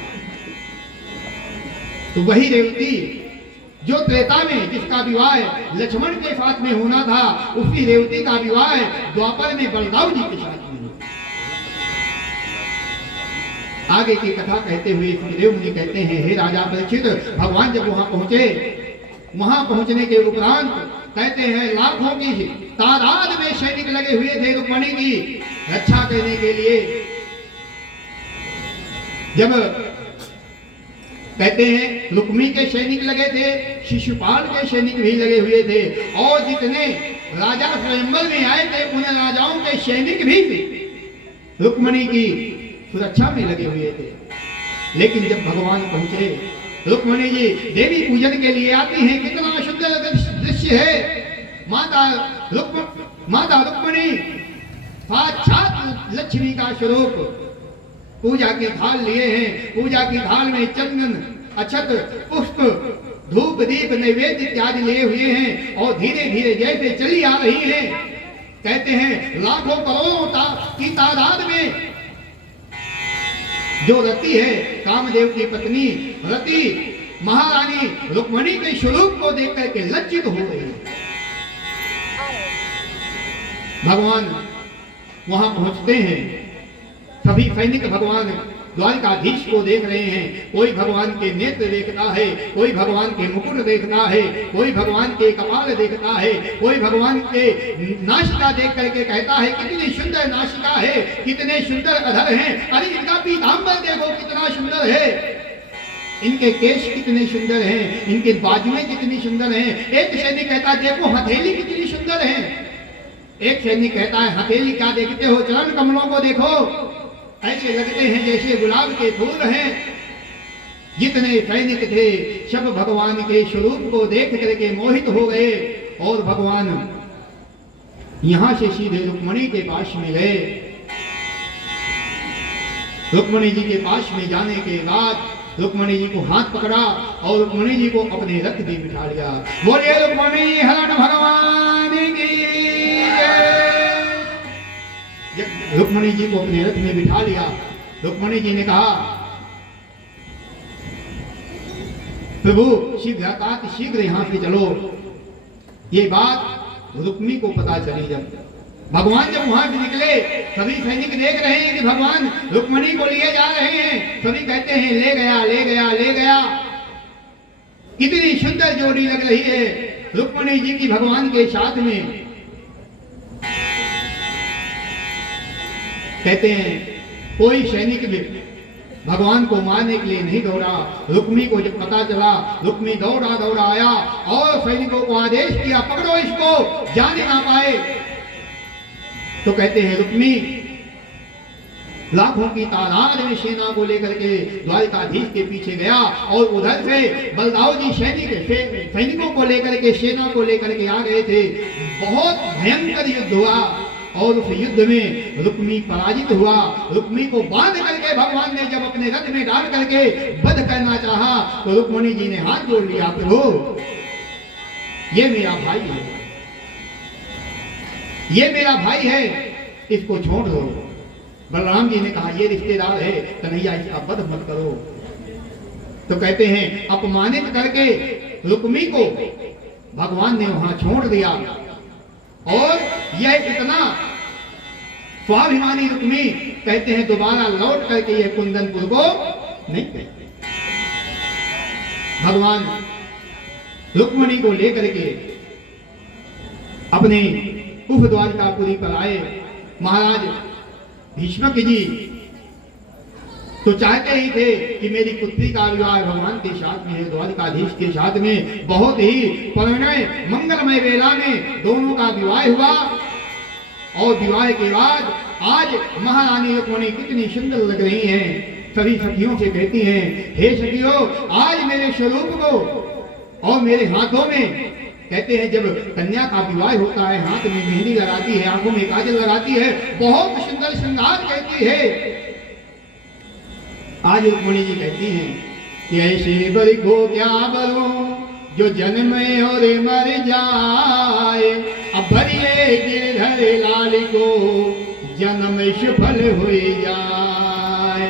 तो वही रेवती जो त्रेता में जिसका विवाह लक्ष्मण के साथ में होना था, उसी रेवती का विवाह द्वापर में बलदाऊ जी के साथ में। आगे की कथा कहते हुए सुखदेव मुनि कहते हैं, हे राजा परीक्षित, भगवान जब वहां पहुंचे, वहां पहुंचने के उपरांत कहते हैं लाखों की तादाद में सैनिक लगे हुए थे रुक्मिणी की रक्षा करने के लिए। जब कहते हैं रुक्मिणी के सैनिक लगे थे, शिशुपाल के सैनिक भी लगे हुए थे, और जितने राजा स्वयंवर में आए थे उन राजाओं के सैनिक भी रुक्मिणी की सुरक्षा में लगे हुए थे। लेकिन जब भगवान पहुंचे, रुक्मिणी जी देवी पूजन के लिए आती हैं, कितना सुंदर दृश्य है। माता रुक्मिणी साक्षात लक्ष्मी का स्वरूप पूजा की थाल लिए हैं, पूजा की थाल में चंदन, अक्षत, पुष्प, धूप, दीप, नैवेद्य इत्यादि लिए हुए हैं, और धीरे धीरे जैसे चली आ रही हैं। कहते हैं लाखों करोड़ों की तादाद में जो रति है, कामदेव की पत्नी रति, महारानी रुक्मिणी के स्वरूप को देख करके लज्जित हो गई। भगवान वहां पहुंचते हैं, सभी सैनिक भगवान द्वारकाधीश को देख रहे हैं। कोई भगवान के नेत्र देखता है, कोई भगवान के मुकुट देखता है, कोई भगवान के कपाल देखता है, कोई भगवान के नासिका देख करके कहता है कितनी सुंदर नासिका है, कितने सुंदर अधर हैं, अरे इनका पीतांबर देखो कितना सुंदर है, इनके केश कितने सुंदर हैं, इनके बाजुएं कितनी सुंदर हैं। एक सैनिक कहता है देखो हथेली कितनी सुंदर है, एक सैनिक कहता है हथेली क्या देखते हो, चरण कमलों को देखो, ऐसे लगते हैं जैसे गुलाब के फूल हैं। जितने सैनिक थे सब भगवान के स्वरूप को देख करके मोहित हो गए, और भगवान यहां से सीधे रुक्मिणी के पास में गए। रुक्मिणी जी के पास में जाने के बाद रुक्मिणी जी को हाथ पकड़ा और रुक्मिणी जी को अपने रथ में बिठा लिया। बोलिए रुक्मिणी हरण भगवान की जब रुक्मिणी जी को अपने रथ में बिठा लिया, रुक्मिणी जी ने कहा प्रभु शीघ्र यहाँ से चलो। ये बात रुक्मिणी को पता चली। जब भगवान जब वहां से निकले, सभी सैनिक देख रहे हैं कि भगवान रुक्मिणी को लिए जा रहे हैं। सभी कहते हैं ले गया ले गया ले गया। कितनी सुंदर जोड़ी लग रही है रुक्मिणी जी की भगवान के साथ में। कहते हैं कोई सैनिक भी भगवान को मारने के लिए नहीं दौड़ा। रुक्मिणी को जब पता चला, रुक्मिणी दौड़ा दौड़ा आया और सैनिकों को आदेश किया पकड़ो इसको, जाने ना पाए। तो कहते हैं रुक्मिणी लाखों की तादाद में सेना को लेकर के द्वारकाधीश के पीछे गया, और उधर से बलदाऊ जी सैनिकों को लेकर के, सेना को लेकर के आ गए थे। बहुत भयंकर युद्ध हुआ, और उस युद्ध में रुक्मिणी पराजित हुआ। रुक्मिणी को बांध करके भगवान ने जब अपने रथ में डाल करके वध करना चाहा, तो रुक्मिणी जी ने हाथ जोड़ लिया, प्रभु ये मेरा भाई है, ये मेरा भाई है, इसको छोड़ दो। बलराम जी ने कहा ये रिश्तेदार है, कन्हैया इसका वध मत करो। तो कहते हैं अपमानित करके रुक्मिणी को भगवान ने वहां छोड़ दिया, और यह इतना स्वाभिमानी रुक्मिणी कहते हैं दोबारा लौट करके यह कुंदनपुर को नहीं कहते। भगवान रुक्मिणी को लेकर के अपने उप द्वारकापुरी पर आए। महाराज भीष्मक जी तो चाहते ही थे कि मेरी पुत्री का विवाह भगवान के साथ में है, द्वारकाधीश के साथ में। बहुत ही परिणय मंगलमय वेला में दोनों का विवाह हुआ, और विवाह के बाद आज महारानी रुक्मिणी कितनी सुंदर लग रही हैं। सभी सखियों से कहती हैं हे सखियों, आज मेरे स्वरूप को और मेरे हाथों में, कहते हैं जब कन्या का विवाह होता है हाथ में मेहंदी लगाती है, आंखों में काजल लगाती है, बहुत सुंदर श्रृंगार कहती है। आज रुक्मिणी जी कहती हैं कि ऐसे बर को क्या बोलूं जो जन्मे और मर जाए, अब भरिए गिरधर लाल को जन्म सफल हो जाए।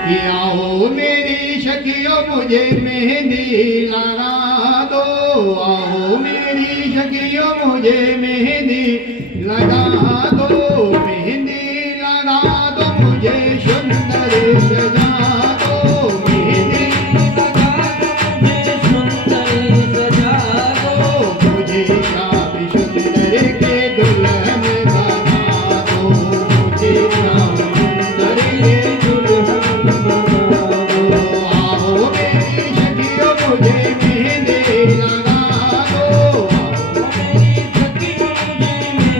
कि आओ मेरी सखियों मुझे मेहंदी लगा दो, आओ मेरी सखियों मुझे मेहंदी लगा दो, मेहंदी लगा दो मुझे सुंदर सजा दो, मेहंदी लगा दो मुझे सुंदर सजा दो, मुझे श्याम सुंदर के दुल्हन बना दो, मुझे श्याम सुंदर के दुल्हन बना दो। आओ मेरी सखियों मुझे मेहंदी लगा दो, आओ मेरी सखियों मुझे मेहंदी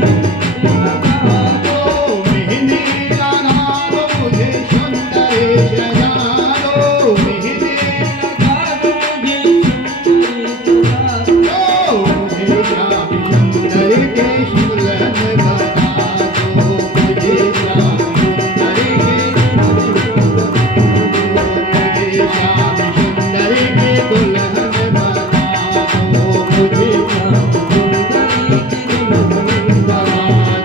लगा दो, मेहंदी लगा दो मुझे सुंदर सजा दो, मेहंदी लगा दो मुझे सुंदर सजा दो, मुझे श्याम सुंदर के दुल्हन बना दो, मुझे श्याम सुंदर के दुल्हन बना दो, मुझे श्याम सुंदर के दुल्हन बना दो, मुझे श्याम सुंदर के दुल्हन बना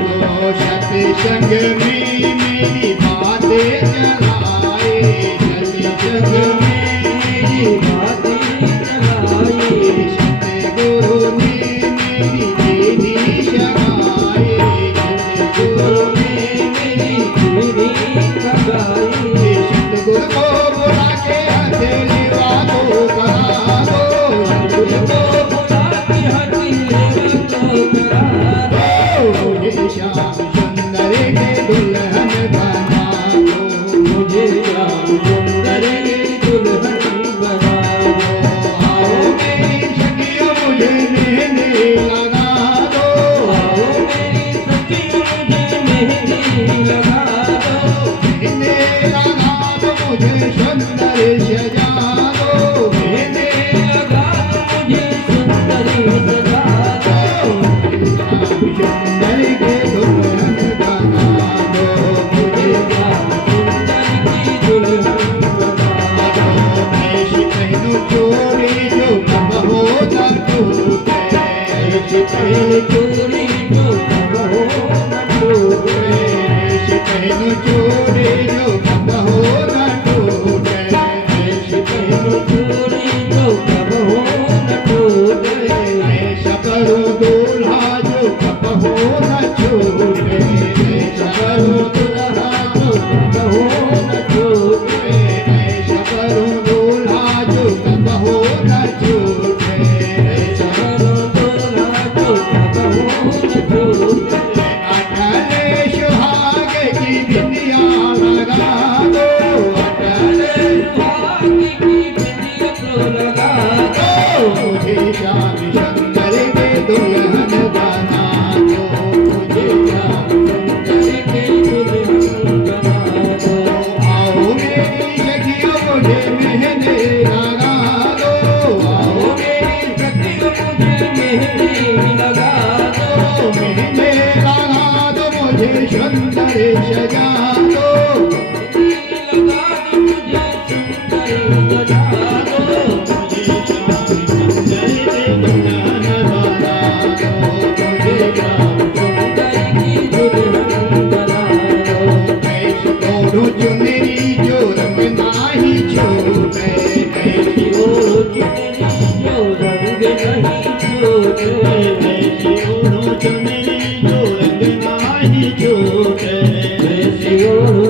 दो। सत्संग में मेरी बातें चलाए, सत्संग में मेरी बातें चलाए, सतगुरु ने मेरी बेनी शगाए, सतगुरु ने मेरी बेनी शगाए, सतगुरु को बुला के हथेलिवा को करा दो, सतगुरु को बुला के हथेलिवा को करा दो, मुझे श्याम सुंदर के दुल्हन बना दो, मुझे श्याम सुंदर के दुल्हन बना दो। आओ मेरी सखियों मुझे मेहंदी लगा दो, आओ मेरी सखियों मुझे मेहंदी लगा दो, मेहंदी लगा दो मुझे सुंदर सजा दो, मेहंदी लगा दो मुझे सुंदर सजा दो, सुंदर के दुल्हन बना दो, मुझे श्याम सुंदर की दुल्हन बना दो। ऐसी पहनो चोरी जो कब हो न टूटे, ऐसी पहनो चोरी जो कब हो न टूटे, ऐसी पहनो चोरी जो कब हो न टूटे, ऐसी पहनो चोरी जो कब हो न टूटे, ऐसा करो दूल्हा जो कब हो न छूटे, ऐसा करो दूल्हा जो कब हो न छूटे, ऐसा करो दूल्हा जो कब हो न छूटे, ऐसा करो दूल्हा जो कब हो न छूटे। अटल सुहाग की बिंदिया लगा दो, अटल सुहाग की बिंदिया तो लगा दो, मुझे श्याम सुंदर के दुल्हन बना दो, मुझे श्याम सुंदर के दुल्हन बना दो। आओ मेरी सखियों मुझे मेहंदी लगा दो, आओ मेरी सखियों मुझे मेहंदी लगा दो, मेहंदी लगा दो मुझे सुंदर सजा दो, मेहंदी लगा दो मुझे सुंदर सजा दो, मुझे श्याम सुंदर के दुल्हन बना दो, मुझे श्याम सुंदर की दुल्हन बना दो। ऐसी ओढ़ो चुनरी जो रंग नाही छूटे, ऐसी ओढ़ो चुनरी जो रंग नहीं छूटे, ऐसी ओढ़ो चुनरी जो रंग नाही छूटे, ऐसी ओढ़ो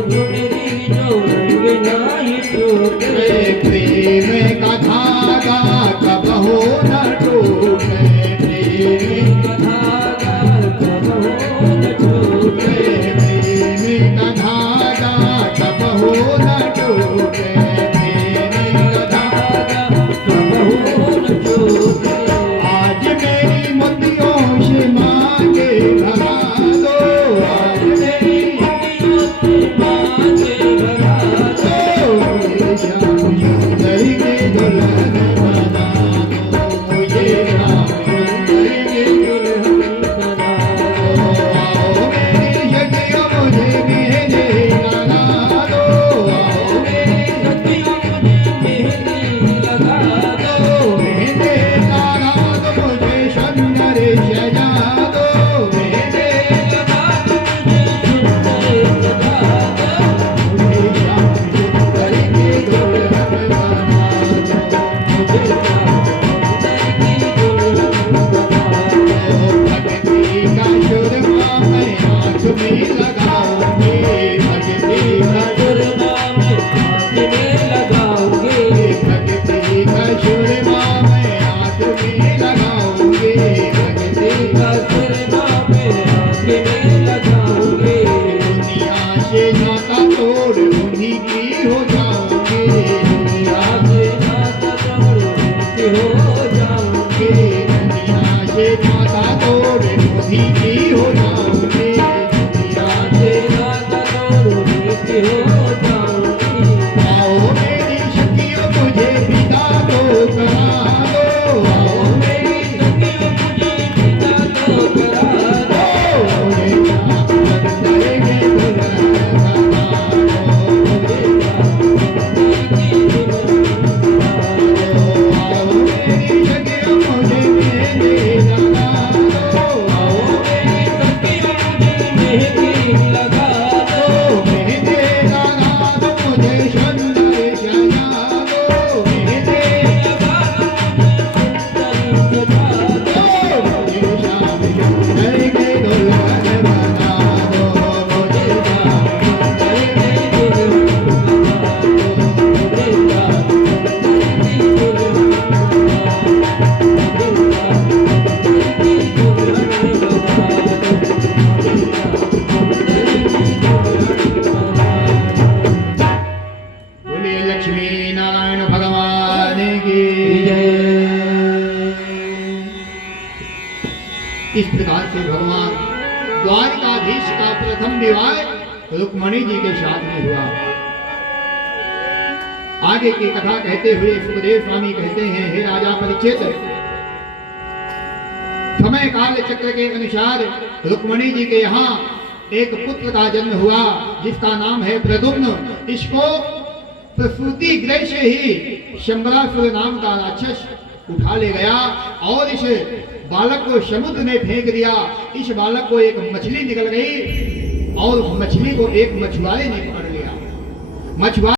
द्वारिकाधीश का प्रथम विवाह रुक्मणी जी के साथ में हुआ। आगे की कथा कहते हुए सुखदेव स्वामी कहते हैं, हे राजा परीक्षित, समय काल चक्र के अनुसार रुक्मणी जी के यहाँ एक पुत्र का जन्म हुआ जिसका नाम है प्रद्युम्न। इसको प्रसूति गृह से ही शंबरासुर नाम का राक्षस उठा ले गया और इस बालक को समुद्र में फेंक दिया। इस बालक को एक मछली निकल गई और मछली को एक मछुआरे ने पकड़ लिया। मछुआरे